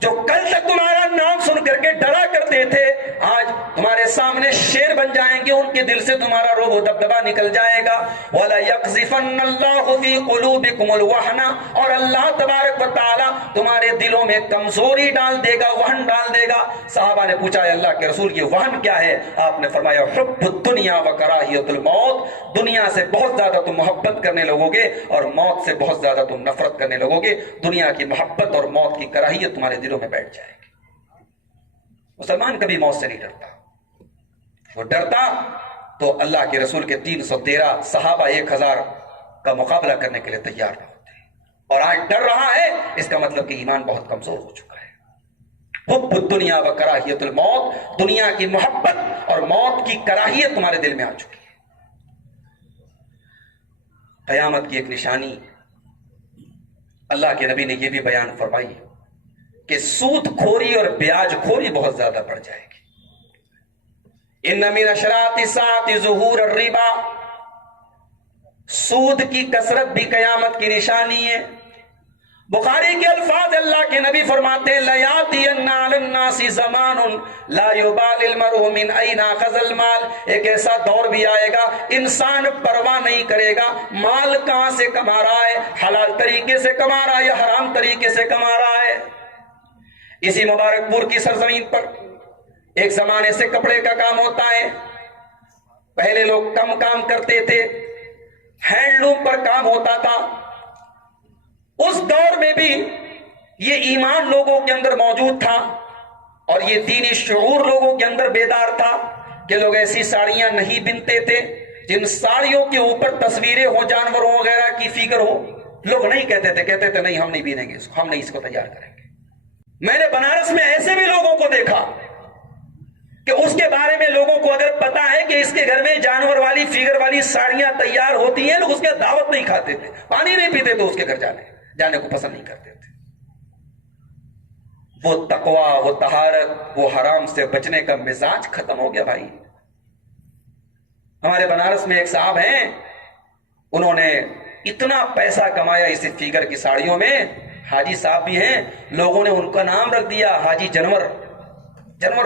جو کل تک تمہارا نام سن کر کے ڈرا کرتے تھے آج تمہارے سامنے شیر بن جائیں گے، ان کے دل سے تمہارا رعب و دبدبا نکل جائے گا. وَلَيَقْذِفَنَّ اللَّهُ فِي قُلُوبِكُمُ الْوَهْنَ، اور اللہ تبارک و تعالیٰ تمہارے دلوں میں کمزوری ڈال دے گا، وہن ڈال دے گا. صحابہ نے پوچھا اللہ کے رسول یہ وہن کیا ہے؟ آپ نے فرمایا حب الدنیا وکراہیت الموت، دنیا سے بہت زیادہ تم محبت کرنے لگو گے اور موت سے بہت زیادہ تم نفرت کرنے لگو گے. دنیا کی محبت اور موت کی کراہیت تمہارے دلوں میں بیٹھ جائے گی. مسلمان کبھی موت سے نہیں ڈرتا، وہ ڈرتا تو اللہ کے رسول کے 313 صحابہ 1000 کا مقابلہ کرنے کے لیے تیار نہ ہوتے، اور آج ڈر رہا ہے، اس کا مطلب کہ ایمان بہت کمزور ہو چکا ہے. حب الدنیا و کراہیت الموت، دنیا کی محبت اور موت کی کراہیت تمہارے دل میں آ چکی ہے. قیامت کی ایک نشانی اللہ کے نبی نے یہ بھی بیان فرمائی کہ سود کھوری اور بیاج کھوری بہت زیادہ بڑھ جائے گی. ان من اشراط الساعة ظہور الربا، سود کی کثرت بھی قیامت کی نشانی ہے. بخاری کے الفاظ اللہ کے نبی فرماتے ہیں لَيَأْتِيَنَّ عَلَى النَّاسِ زَمَانٌ لَا يُبَالِ الْمَرْءُ مِنْ أَيْنَ أَخَذَ الْمَالَ، ایک ایسا دور بھی آئے گا انسان پرواہ نہیں کرے گا مال کہاں سے کما رہا ہے، حلال طریقے سے کما رہا ہے یا حرام طریقے سے کما رہا ہے. اسی مبارک پور کی سرزمین پر ایک زمانے سے کپڑے کا کام ہوتا ہے. پہلے لوگ کم کام کرتے تھے، ہینڈلوم پر کام ہوتا تھا. اس دور میں بھی یہ ایمان لوگوں کے اندر موجود تھا. اور یہ دینی شعور لوگوں کے اندر بیدار تھا کہ لوگ ایسی ساڑیاں نہیں بنتے تھے جن ساڑیوں کے اوپر تصویریں ہوں جانوروں وغیرہ کی فگر ہو. لوگ نہیں کہتے تھے، کہتے تھے نہیں ہم نہیں بینیں گے اس کو، ہم نہیں اس کو تیار کریں گے. میں نے بنارس میں ایسے بھی لوگوں کو دیکھا کہ اس کے بارے میں لوگوں کو اگر پتا ہے کہ اس کے گھر میں جانور والی فگر والی ساڑیاں تیار ہوتی ہیں، لوگ اس کے دعوت نہیں کھاتے تھے، پانی نہیں پیتے تھے، اس کے گھر جانے کو پسند نہیں کرتے تھے. وہ تقویٰ، وہ طہارت، وہ حرام سے بچنے کا مزاج ختم ہو گیا بھائی. ہمارے بنارس میں ایک صاحب ہیں، انہوں نے اتنا پیسہ کمایا اس فیگر کی ساڑیوں میں. حاجی صاحب بھی ہیں، لوگوں نے ان کا نام رکھ دیا حاجی جنور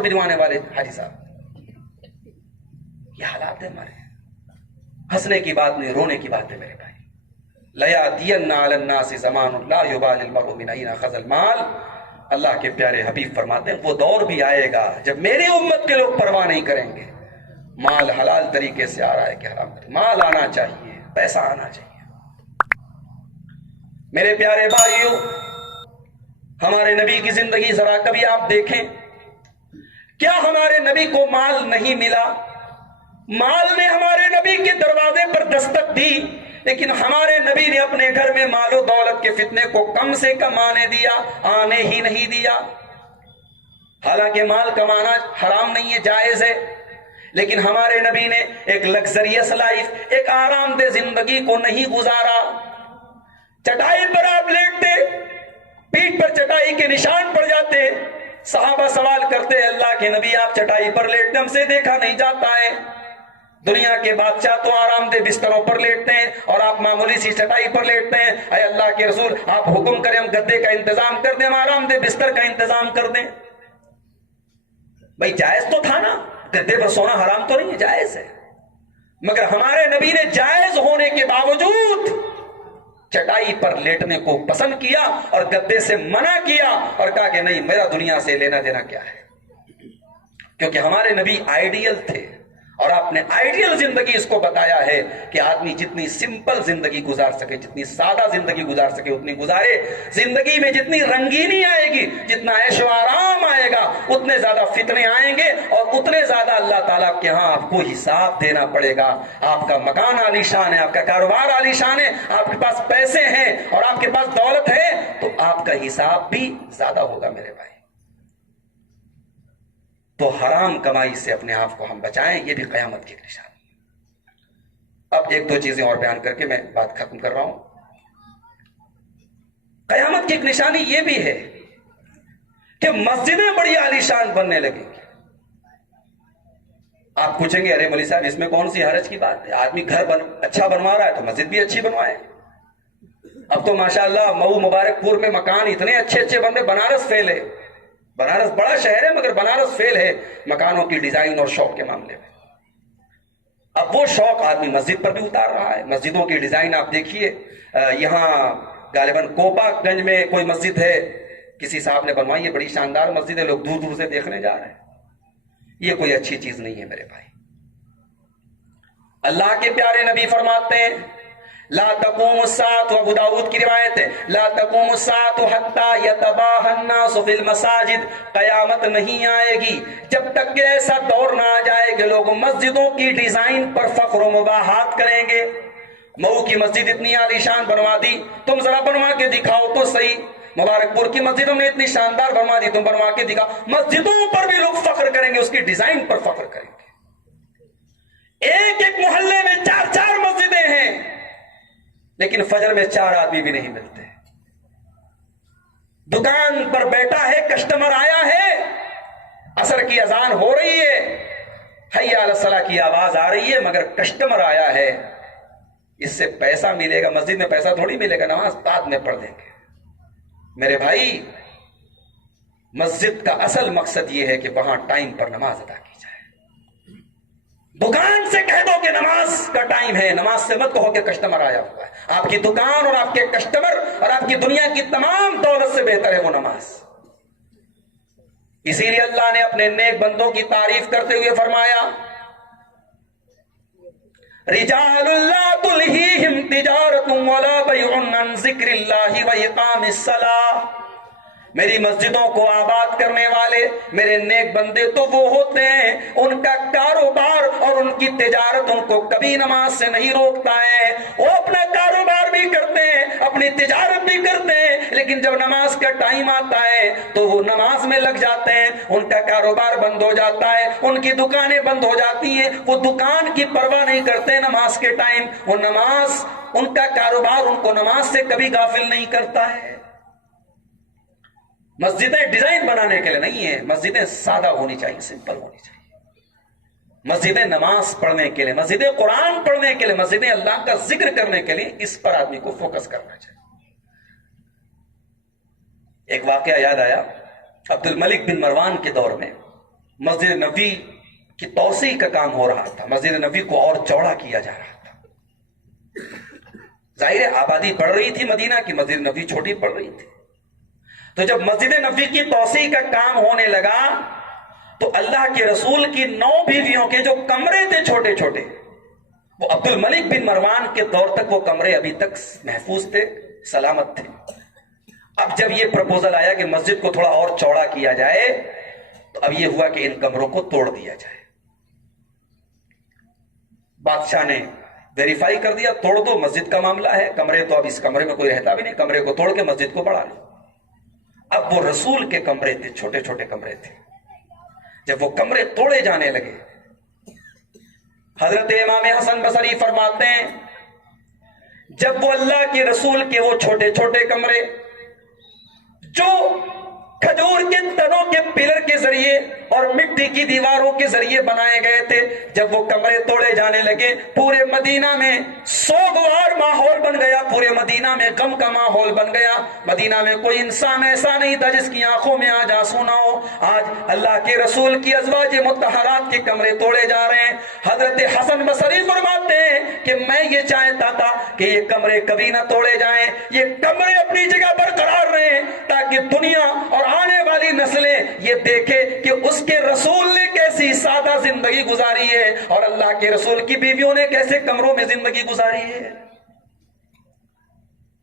بنوانے والے حاجی صاحب. یہ حالات ہے ہمارے. ہنسنے کی بات نہیں، رونے کی بات ہے میرے بھائی. لَيَأْتِيَنَّ عَلَى النَّاسِ زَمَانٌ لَا يُبَالِ الْمَرْءُ مِنْ أَيْنَ أَخَذَ الْمَالَ. اللہ کے پیارے حبیب فرماتے ہیں وہ دور بھی آئے گا جب میری امت کے لوگ پرواہ نہیں کریں گے مال حلال طریقے سے آ رہا ہے کہ حرام طریقے. مال آنا چاہیے، پیسہ آنا چاہیے. میرے پیارے بھائیوں، ہمارے نبی کی زندگی ذرا کبھی آپ دیکھیں. کیا ہمارے نبی کو مال نہیں ملا؟ مال نے ہمارے نبی کے دروازے پر دستک دی، لیکن ہمارے نبی نے اپنے گھر میں مال و دولت کے فتنے کو کم سے کم آنے دیا، آنے ہی نہیں دیا. حالانکہ مال کمانا حرام نہیں ہے، جائز ہے، لیکن ہمارے نبی نے ایک لگزریس لائف، ایک آرام دہ زندگی کو نہیں گزارا. چٹائی پر آپ لیٹتے، پیٹھ پر چٹائی کے نشان پڑ جاتے. صحابہ سوال کرتے ہیں اللہ کے نبی آپ چٹائی پر لیٹتے، ہم سے دیکھا نہیں جاتا ہے. دنیا کے بادشاہ تو آرام دہ بستروں پر لیٹتے ہیں اور آپ معمولی سی چٹائی پر لیٹتے ہیں. اے اللہ کے رسول آپ حکم کریں، ہم گدے کا انتظام کر دیں، ہم آرام دہ بستر کا انتظام کر دیں. بھائی جائز تو تھا نا، گدے پر سونا حرام تو نہیں ہے، جائز ہے. مگر ہمارے نبی نے جائز ہونے کے باوجود چٹائی پر لیٹنے کو پسند کیا اور گدے سے منع کیا اور کہا کہ نہیں، میرا دنیا سے لینا دینا کیا ہے. کیونکہ ہمارے نبی آئیڈیل تھے اور آپ نے آئیڈیل زندگی اس کو بتایا ہے کہ آدمی جتنی سمپل زندگی گزار سکے، جتنی سادہ زندگی گزار سکے اتنی گزارے. زندگی میں جتنی رنگینی آئے گی، جتنا عیش و آرام آئے گا، اتنے زیادہ فتنے آئیں گے اور اتنے زیادہ اللہ تعالیٰ کے ہاں آپ کو حساب دینا پڑے گا. آپ کا مکان عالی شان ہے، آپ کا کاروبار عالی شان ہے، آپ کے پاس پیسے ہیں اور آپ کے پاس دولت ہے، تو آپ کا حساب بھی زیادہ ہوگا میرے بھائی. تو حرام کمائی سے اپنے آپ کو ہم بچائیں، یہ بھی قیامت کی ایک نشانی ہے. اب ایک دو چیزیں اور بیان کر کے میں بات ختم کر رہا ہوں. قیامت کی ایک نشانی یہ بھی ہے کہ مسجدیں بڑی عالیشان بننے لگیں گی. آپ پوچھیں گے ارے مولوی صاحب اس میں کون سی حرج کی بات ہے، آدمی گھر اچھا بنوا رہا ہے تو مسجد بھی اچھی بنوائے. اب تو ماشاءاللہ مئو مبارک پور میں مکان اتنے اچھے اچھے بن رہے. بنارس فیل ہے، بنارس بڑا شہر ہے مگر بنارس فیل ہے مکانوں کی ڈیزائن اور شوق کے معاملے میں. اب وہ شوق آدمی مسجد پر بھی اتار رہا ہے. مسجدوں کی ڈیزائن آپ دیکھیے، یہاں غالباً کوپا گنج میں کوئی مسجد ہے، کسی صاحب نے بنوائی ہے، بڑی شاندار مسجد ہے، لوگ دور دور سے دیکھنے جا رہے ہیں. یہ کوئی اچھی چیز نہیں ہے میرے بھائی. اللہ کے پیارے نبی فرماتے ہیں لا تقوم الساعة، ابو داؤد کی روایت ہے لا تقوم الساعة حتى يتباهى الناس في المساجد. قیامت نہیں آئے گی جب تک کہ ایسا دور نہ آ جائے کہ لوگ مسجدوں کی ڈیزائن پر فخر و مباحات کریں گے. مئو کی مسجد اتنی عالیشان بنوا دی، تم ذرا بنوا کے دکھاؤ تو صحیح. مبارک پور کی مسجدوں نے اتنی شاندار بنوا دی، تم بنوا کے دکھاؤ. مسجدوں پر بھی لوگ فخر کریں گے، اس کی ڈیزائن پر فخر کریں گے. ایک ایک محلے میں 4 مسجدیں ہیں لیکن فجر میں 4 آدمی بھی نہیں ملتے. دکان پر بیٹھا ہے، کسٹمر آیا ہے، عصر کی اذان ہو رہی ہے، حی علی الصلاۃ کی آواز آ رہی ہے، مگر کسٹمر آیا ہے. اس سے پیسہ ملے گا؟ مسجد میں پیسہ تھوڑی ملے گا، نماز بعد میں پڑھ دیں گے. میرے بھائی مسجد کا اصل مقصد یہ ہے کہ وہاں ٹائم پر نماز ادا کی جائے. دکان سے کہہ دو کہ نماز کا ٹائم ہے، نماز سے مت کہو کہ کسٹمر آیا ہوا ہے. آپ کی دکان اور آپ کے کسٹمر اور آپ کی دنیا کی تمام دولت سے بہتر ہے وہ نماز. اسی لیے اللہ نے اپنے نیک بندوں کی تعریف کرتے ہوئے فرمایا رجال لا تلہیہم تجارت ولا بیع عن ذکر اللہ و اقام الصلاۃ. میری مسجدوں کو آباد کرنے والے میرے نیک بندے تو وہ ہوتے ہیں ان کا کاروبار اور ان کی تجارت ان کو کبھی نماز سے نہیں روکتا ہے. وہ اپنا کاروبار بھی کرتے ہیں, اپنی تجارت بھی کرتے ہیں, لیکن جب نماز کا ٹائم آتا ہے تو وہ نماز میں لگ جاتے ہیں. ان کا کاروبار بند ہو جاتا ہے, ان کی دکانیں بند ہو جاتی ہیں, وہ دکان کی پرواہ نہیں کرتے نماز کے ٹائم. وہ نماز, ان کا کاروبار ان کو نماز سے کبھی غافل نہیں کرتا ہے. مسجدیں ڈیزائن بنانے کے لیے نہیں ہیں, مسجدیں سادہ ہونی چاہیے, سمپل ہونی چاہیے. مسجدیں نماز پڑھنے کے لیے, مسجدیں قرآن پڑھنے کے لیے, مسجدیں اللہ کا ذکر کرنے کے لیے, اس پر آدمی کو فوکس کرنا چاہیے. ایک واقعہ یاد آیا, عبد الملک بن مروان کے دور میں مسجد نبوی کی توسیع کا کام ہو رہا تھا. مسجد نبوی کو اور چوڑا کیا جا رہا تھا. ظاہر آبادی بڑھ رہی تھی مدینہ کی, مسجد نبوی چھوٹی پڑ رہی تھی. تو جب مسجد نبوی کی توسیع کا کام ہونے لگا تو اللہ کے رسول کی 9 بیویوں کے جو کمرے تھے چھوٹے چھوٹے, وہ عبد الملک بن مروان کے دور تک وہ کمرے ابھی تک محفوظ تھے, سلامت تھے. اب جب یہ پرپوزل آیا کہ مسجد کو تھوڑا اور چوڑا کیا جائے تو اب یہ ہوا کہ ان کمروں کو توڑ دیا جائے. بادشاہ نے ویریفائی کر دیا, توڑ دو, مسجد کا معاملہ ہے, کمرے تو اب اس کمرے میں کوئی رہتا بھی نہیں, کمرے کو توڑ کے مسجد کو بڑھا لو. اب وہ رسول کے کمرے تھے, چھوٹے چھوٹے کمرے تھے. جب وہ کمرے توڑے جانے لگے, حضرت امام حسن بصری فرماتے ہیں جب وہ اللہ کے رسول کے وہ چھوٹے چھوٹے کمرے جو کھجور کے تنوں کے پلر کے ذریعے اور مٹی کی دیواروں کے ذریعے بنائے گئے تھے, جب وہ کمرے توڑے جانے لگے, پورے مدینہ میں سوگوار ماحول بن گیا, پورے مدینہ میں غم کا ماحول بن گیا. مدینہ میں کوئی انسان ایسا نہیں تھا جس کی آنکھوں میں آج آنسو نہ ہو. آج اللہ کے رسول کی ازواج مطہرات کے کمرے توڑے جا رہے ہیں. حضرت حسن بصری فرماتے ہیں کہ میں یہ چاہتا تھا کہ یہ کمرے کبھی نہ توڑے جائیں, یہ کمرے اپنی جگہ برقرار رہیں تاکہ دنیا اور آنے والی نسلیں یہ دیکھے کہ اس کے رسول نے کیسی سادہ زندگی گزاری ہے اور اللہ کے رسول کی بیویوں نے کیسے کمروں میں زندگی گزاری ہے.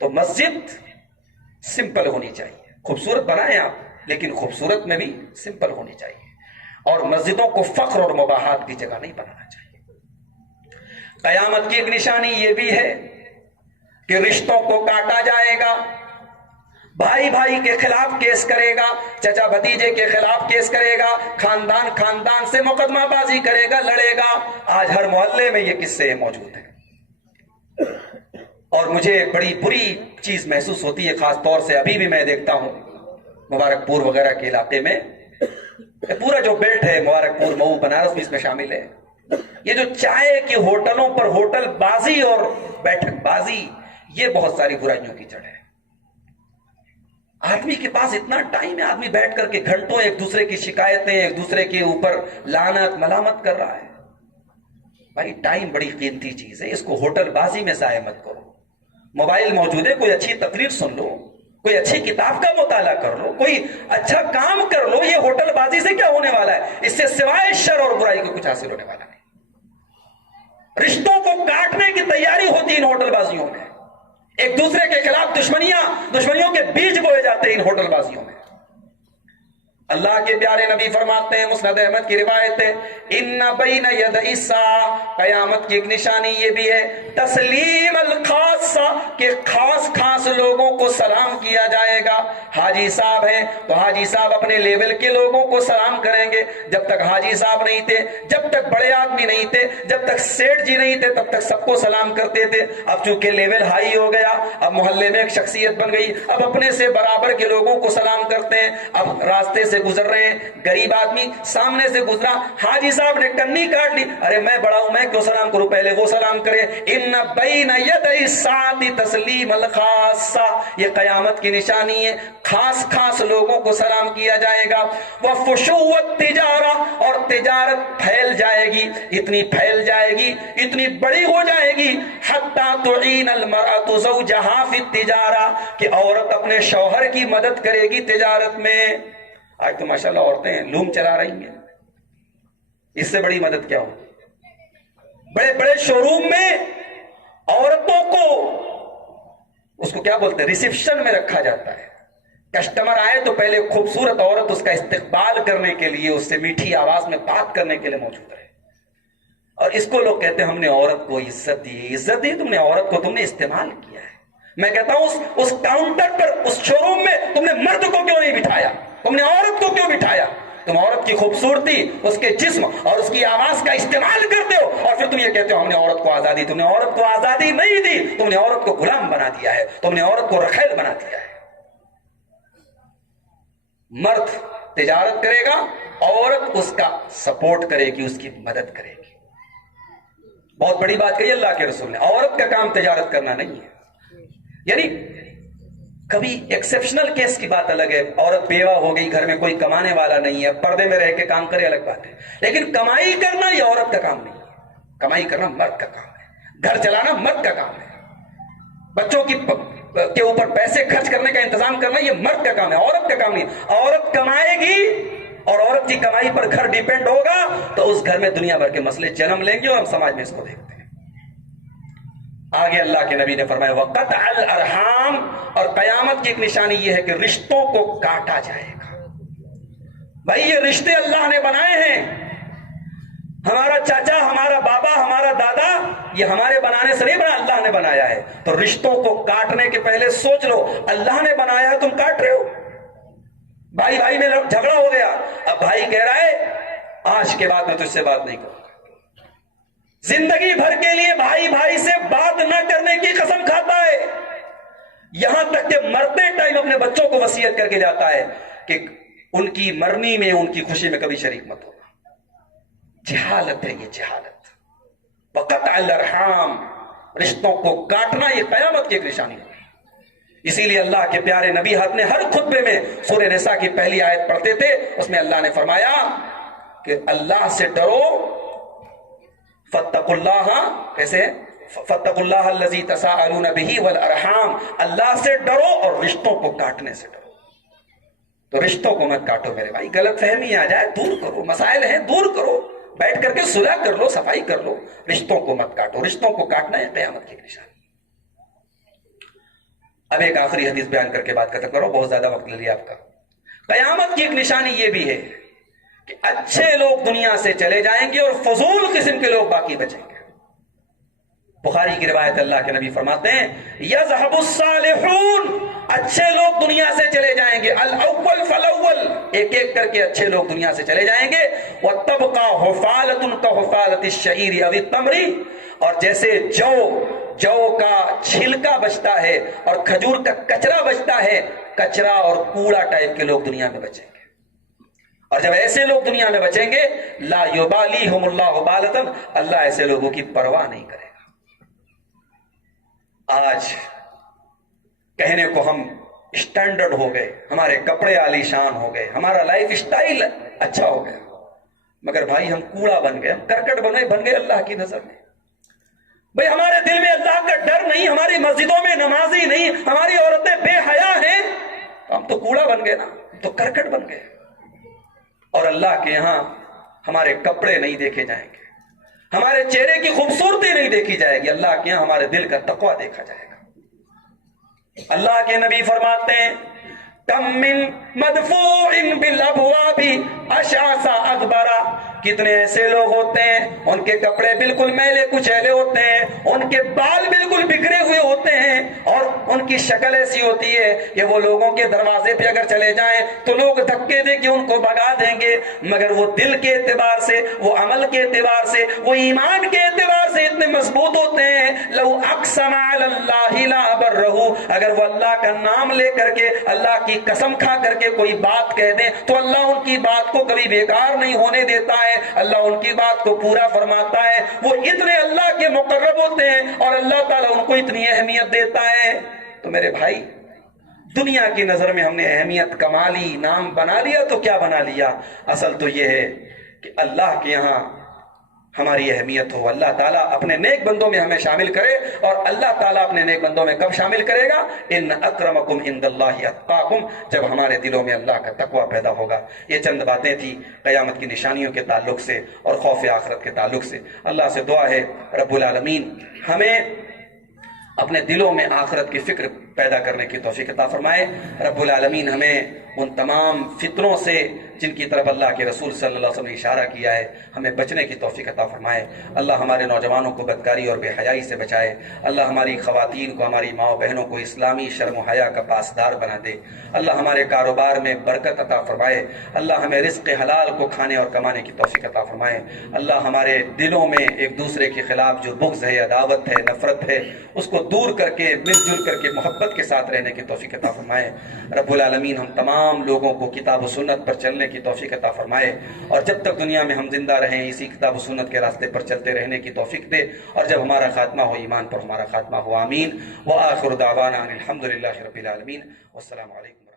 تو مسجد سمپل ہونی چاہیے, خوبصورت بنائیں آپ, لیکن خوبصورت میں بھی سمپل ہونی چاہیے. اور مسجدوں کو فخر اور مباحات کی جگہ نہیں بنانا چاہیے. قیامت کی ایک نشانی یہ بھی ہے کہ رشتوں کو کاٹا جائے گا, بھائی بھائی کے خلاف کیس کرے گا, چچا بھتیجے کے خلاف کیس کرے گا, خاندان خاندان سے مقدمہ بازی کرے گا, لڑے گا. آج ہر محلے میں یہ قصے موجود ہیں اور مجھے بڑی بری چیز محسوس ہوتی ہے, خاص طور سے ابھی بھی میں دیکھتا ہوں مبارک پور وغیرہ کے علاقے میں, پورا جو بیلٹ ہے مبارک پور, مئو, بنارس بھی اس میں شامل ہے. یہ جو چائے کے ہوٹلوں پر ہوٹل بازی اور بیٹھک بازی, یہ بہت ساری برائیوں کی جڑ ہے. آدمی کے پاس اتنا ٹائم ہے, آدمی بیٹھ کر کے گھنٹوں ایک دوسرے کی شکایتیں, ایک دوسرے کے اوپر لعنت ملامت کر رہا ہے. بھائی ٹائم بڑی قیمتی چیز ہے, اس کو ہوٹل بازی میں ضائع مت کرو. موبائل موجود ہے, کوئی اچھی تقریر سن لو, کوئی اچھی کتاب کا مطالعہ کر لو, کوئی اچھا کام کر لو. یہ ہوٹل بازی سے کیا ہونے والا ہے؟ اس سے سوائے شر اور برائی کو کچھ حاصل ہونے والا نہیں. رشتوں کو کاٹنے کی تیاری ہوتی ہے ان ہوٹل بازیوں میں, ایک دوسرے کے خلاف دشمنیوں کے بیج بوئے جاتے ہیں ان ہوٹل بازیوں میں. اللہ کے پیارے نبی فرماتے ہیں, مسند احمد کی روایت ہے, ان بین ید الساعہ, قیامت کی ایک نشانی یہ بھی ہے تسلیم الخاصہ, کہ خاص خاص لوگوں کو سلام کیا جائے گا. حاجی صاحب ہیں تو حاجی صاحب اپنے لیول کے لوگوں کو سلام کریں گے. جب تک حاجی صاحب نہیں تھے, جب تک بڑے آدمی نہیں تھے, جب تک سیٹھ جی نہیں تھے, تب تک سب کو سلام کرتے تھے. اب چونکہ لیول ہائی ہو گیا, اب محلے میں ایک شخصیت بن گئی, اب اپنے سے برابر کے لوگوں کو سلام کرتے ہیں. اب راستے سے گزر رہے ہیں, غریب آدمی سامنے سے گزرا, حاجی صاحب نے کنی کاٹ لی, ارے میں بڑا ہوں, میں کیوں سلام کروں, پہلے وہ سلام کرے. ان بین یدی الساعۃ تسلیم الخاصہ, یہ قیامت کی نشانی ہے, خاص خاص لوگوں کو سلام کیا جائے گا. وفشو التجارہ, اور تجارت پھیل جائے گی, اتنی پھیل جائے گی, اتنی بڑی ہو جائے گی, حتی تعین المرأة زوجہا فی التجارہ, کہ عورت اپنے شوہر کی مدد کرے گی تجارت میں. آج تو ماشاءاللہ عورتیں لوم چلا رہی ہیں, اس سے بڑی مدد کیا ہو. بڑے بڑے شو روم میں عورتوں کو, اس کو کیا بولتے ہیں, ریسیپشن میں رکھا جاتا ہے, کسٹمر آئے تو پہلے خوبصورت عورت اس کا استقبال کرنے کے لیے اس سے میٹھی آواز میں بات کرنے کے لیے موجود رہے. اور اس کو لوگ کہتے ہیں ہم نے عورت کو عزت دی. عزت دی تم نے عورت کو, تم نے استعمال کیا ہے. میں کہتا ہوں اس کاؤنٹر پر, اس شو روم میں تم نے مرد کو کیوں نہیں بٹھایا, تم نے عورت کو کیوں بٹھایا؟ تم عورت کی خوبصورتی, اس کے جسم اور اس کی آواز کا استعمال کرتے ہو اور پھر تم یہ کہتے ہو ہم نے عورت کو آزادی. تم نے عورت کو آزادی نہیں دی, تم نے عورت کو غلام بنا دیا ہے, تم نے عورت کو رخیل بنا دیا ہے. مرد تجارت کرے گا, عورت اس کا سپورٹ کرے گی, اس کی مدد کرے گی. بہت بڑی بات کہی اللہ کے رسول نے, عورت کا کام تجارت کرنا نہیں ہے. یعنی کبھی ایکسیپشنل کیس کی بات الگ ہے, عورت بیوہ ہو گئی, گھر میں کوئی کمانے والا نہیں ہے, پردے میں رہ کے کام کرے, الگ بات ہے. لیکن کمائی کرنا یہ عورت کا کام نہیں ہے. کمائی کرنا مرد کا کام ہے, گھر چلانا مرد کا کام ہے, بچوں کے اوپر پیسے خرچ کرنے کا انتظام کرنا یہ مرد کا کام ہے, عورت کا کام نہیں. عورت کمائے گی اور عورت کی کمائی پر گھر ڈیپینڈ ہوگا تو اس گھر میں دنیا بھر کے مسئلے جنم لیں گے, اور ہم سماج میں اس کو دیکھتے ہیں. آگے اللہ کے نبی نے فرمایا وَقَطْعَ الْأَرْحَامِ, اور قیامت کی ایک نشانی یہ ہے کہ رشتوں کو کاٹا جائے گا. بھائی یہ رشتے اللہ نے بنائے ہیں. ہمارا چاچا, ہمارا بابا, ہمارا دادا, یہ ہمارے بنانے سے نہیں بنا, اللہ نے بنایا ہے. تو رشتوں کو کاٹنے کے پہلے سوچ لو, اللہ نے بنایا ہے, تم کاٹ رہے ہو. بھائی بھائی میں جھگڑا ہو گیا, اب بھائی کہہ رہا ہے آج کے بعد میں تجھ سے بات نہیں کروں گا. زندگی بھر کے لیے بھائی بھائی سے بات نہ کرنے کی قسم کھاتا ہے, یہاں تک کہ مرتے ٹائم اپنے بچوں کو وصیت کر کے جاتا ہے کہ ان کی مرنی میں, ان کی خوشی میں کبھی شریک مت ہونا. جہالت ہے یہ, جہالت. وقطع الارحام, رشتوں کو کاٹنا یہ قیامت کی ایک نشانی ہے. اسی لیے اللہ کے پیارے نبی اپنے ہر خطبے میں سورہ نساء کی پہلی آیت پڑھتے تھے, اس میں اللہ نے فرمایا کہ اللہ سے ڈرو, فاتقوا اللہ, کیسے, فاتقوا اللہ الذی تساءلون بہ والارحام, اللہ سے ڈرو اور رشتوں کو کاٹنے سے ڈرو. تو رشتوں کو مت کاٹو میرے بھائی, غلط فہمی آ جائے دور کرو, مسائل ہیں دور کرو, بیٹھ کر کے صلح کر لو, صفائی کر لو. رشتوں کو مت کاٹو, رشتوں کو کاٹنا ہے قیامت کی نشانی. اب ایک آخری حدیث بیان کر کے بات ختم کرو, بہت زیادہ وقت لے لیا آپ کا. قیامت کی ایک نشانی یہ بھی ہے کہ اچھے لوگ دنیا سے چلے جائیں گے اور فضول قسم کے لوگ باقی بچیں گے. بخاری کی روایت اللہ کے نبی فرماتے ہیں یذهب الصالحون, اچھے لوگ دنیا سے چلے جائیں گے, الاول فالاول, ایک ایک کر کے اچھے لوگ دنیا سے چلے جائیں گے. وتبقى حفالة كحفالة الشعير او التمر, اور جیسے جو کا چھلکا بچتا ہے اور کھجور کا کچرا بچتا ہے, کچرا اور کوڑا ٹائپ کے لوگ دنیا میں بچیں گے. اور جب ایسے لوگ دنیا میں بچیں گے, لا یبالیہم اللہ بالۃ, اللہ ایسے لوگوں کی پرواہ نہیں کرے گا. آج کہنے کو ہم اسٹینڈرڈ ہو گئے, ہمارے کپڑے عالی شان ہو گئے, ہمارا لائف اسٹائل اچھا ہو گیا, مگر بھائی ہم کوڑا بن گئے, ہم کرکٹ بن گئے اللہ کی نظر میں. بھئی ہمارے دل میں اللہ کا ڈر نہیں, ہماری مسجدوں میں نمازی نہیں, ہماری عورتیں بے حیا ہیں, ہم تو کوڑا بن گئے نا, ہم تو کرکٹ بن گئے. اور اللہ کے یہاں ہمارے کپڑے نہیں دیکھے جائیں گے, ہمارے چہرے کی خوبصورتی نہیں دیکھی جائے گی, اللہ کے یہاں ہمارے دل کا تقوی دیکھا جائے گا. اللہ کے نبی فرماتے ہیں کم من مدفوع بالابواب اشعث اغبر, کتنے ایسے لوگ ہوتے ہیں ان کے کپڑے بالکل میلے کچیلے ہوتے ہیں, ان کے بال بالکل بکھرے ہوئے ہوتے ہیں, اور ان کی شکل ایسی ہوتی ہے کہ وہ لوگوں کے دروازے پہ اگر چلے جائیں تو لوگ دھکے دے کے ان کو بھگا دیں گے, مگر وہ دل کے اعتبار سے, وہ عمل کے اعتبار سے, وہ ایمان کے اعتبار سے اتنے مضبوط ہوتے ہیں. لو اقسم علی اللہ لا برہ, اگر وہ اللہ کا نام لے کر کے, اللہ کی قسم کھا کر کے کوئی بات کہہ دیں تو اللہ ان کی بات کو کبھی بیکار نہیں ہونے دیتا ہے, اللہ ان کی بات کو پورا فرماتا ہے. وہ اتنے اللہ کے مقرب ہوتے ہیں اور اللہ تعالیٰ ان کو اتنی اہمیت دیتا ہے. تو میرے بھائی دنیا کی نظر میں ہم نے اہمیت کما لی, نام بنا لیا, تو کیا بنا لیا؟ اصل تو یہ ہے کہ اللہ کے یہاں ہماری اہمیت ہو, اللہ تعالیٰ اپنے نیک بندوں میں ہمیں شامل کرے. اور اللہ تعالیٰ اپنے نیک بندوں میں کب شامل کرے گا؟ ان اکرمکم عند اللہ اتقاکم, جب ہمارے دلوں میں اللہ کا تقوی پیدا ہوگا. یہ چند باتیں تھی قیامت کی نشانیوں کے تعلق سے اور خوف آخرت کے تعلق سے. اللہ سے دعا ہے رب العالمین ہمیں اپنے دلوں میں آخرت کی فکر پیدا کرنے کی توفیق عطا فرمائے۔ رب العالمین ہمیں ان تمام فتنوں سے جن کی طرف اللہ کے رسول صلی اللہ علیہ وسلم نے اشارہ کیا ہے ہمیں بچنے کی توفیق عطا فرمائے۔ اللہ ہمارے نوجوانوں کو بدکاری اور بے حیائی سے بچائے۔ اللہ ہماری خواتین کو، ہماری ماں بہنوں کو اسلامی شرم و حیا کا پاسدار بنا دے۔ اللہ ہمارے کاروبار میں برکت عطا فرمائے۔ اللہ ہمیں رزق حلال کو کھانے اور کمانے کی توفیق عطا فرمائے۔ اللہ ہمارے دلوں میں ایک دوسرے کے خلاف جو بغض ہے، عداوت ہے، نفرت ہے، اس کو دور کر کے مل جل کر کے محبت کے ساتھ رہنے کی توفیق عطا فرمائے۔ رب العالمین ہم تمام لوگوں کو کتاب و سنت پر چلنے کی توفیق عطا فرمائے، اور جب تک دنیا میں ہم زندہ رہیں اسی کتاب و سنت کے راستے پر چلتے رہنے کی توفیق دے، اور جب ہمارا خاتمہ ہو ایمان پر ہمارا خاتمہ ہو، آمین۔ وآخر دعوانا ان الحمد للہ رب العالمین، والسلام علیکم۔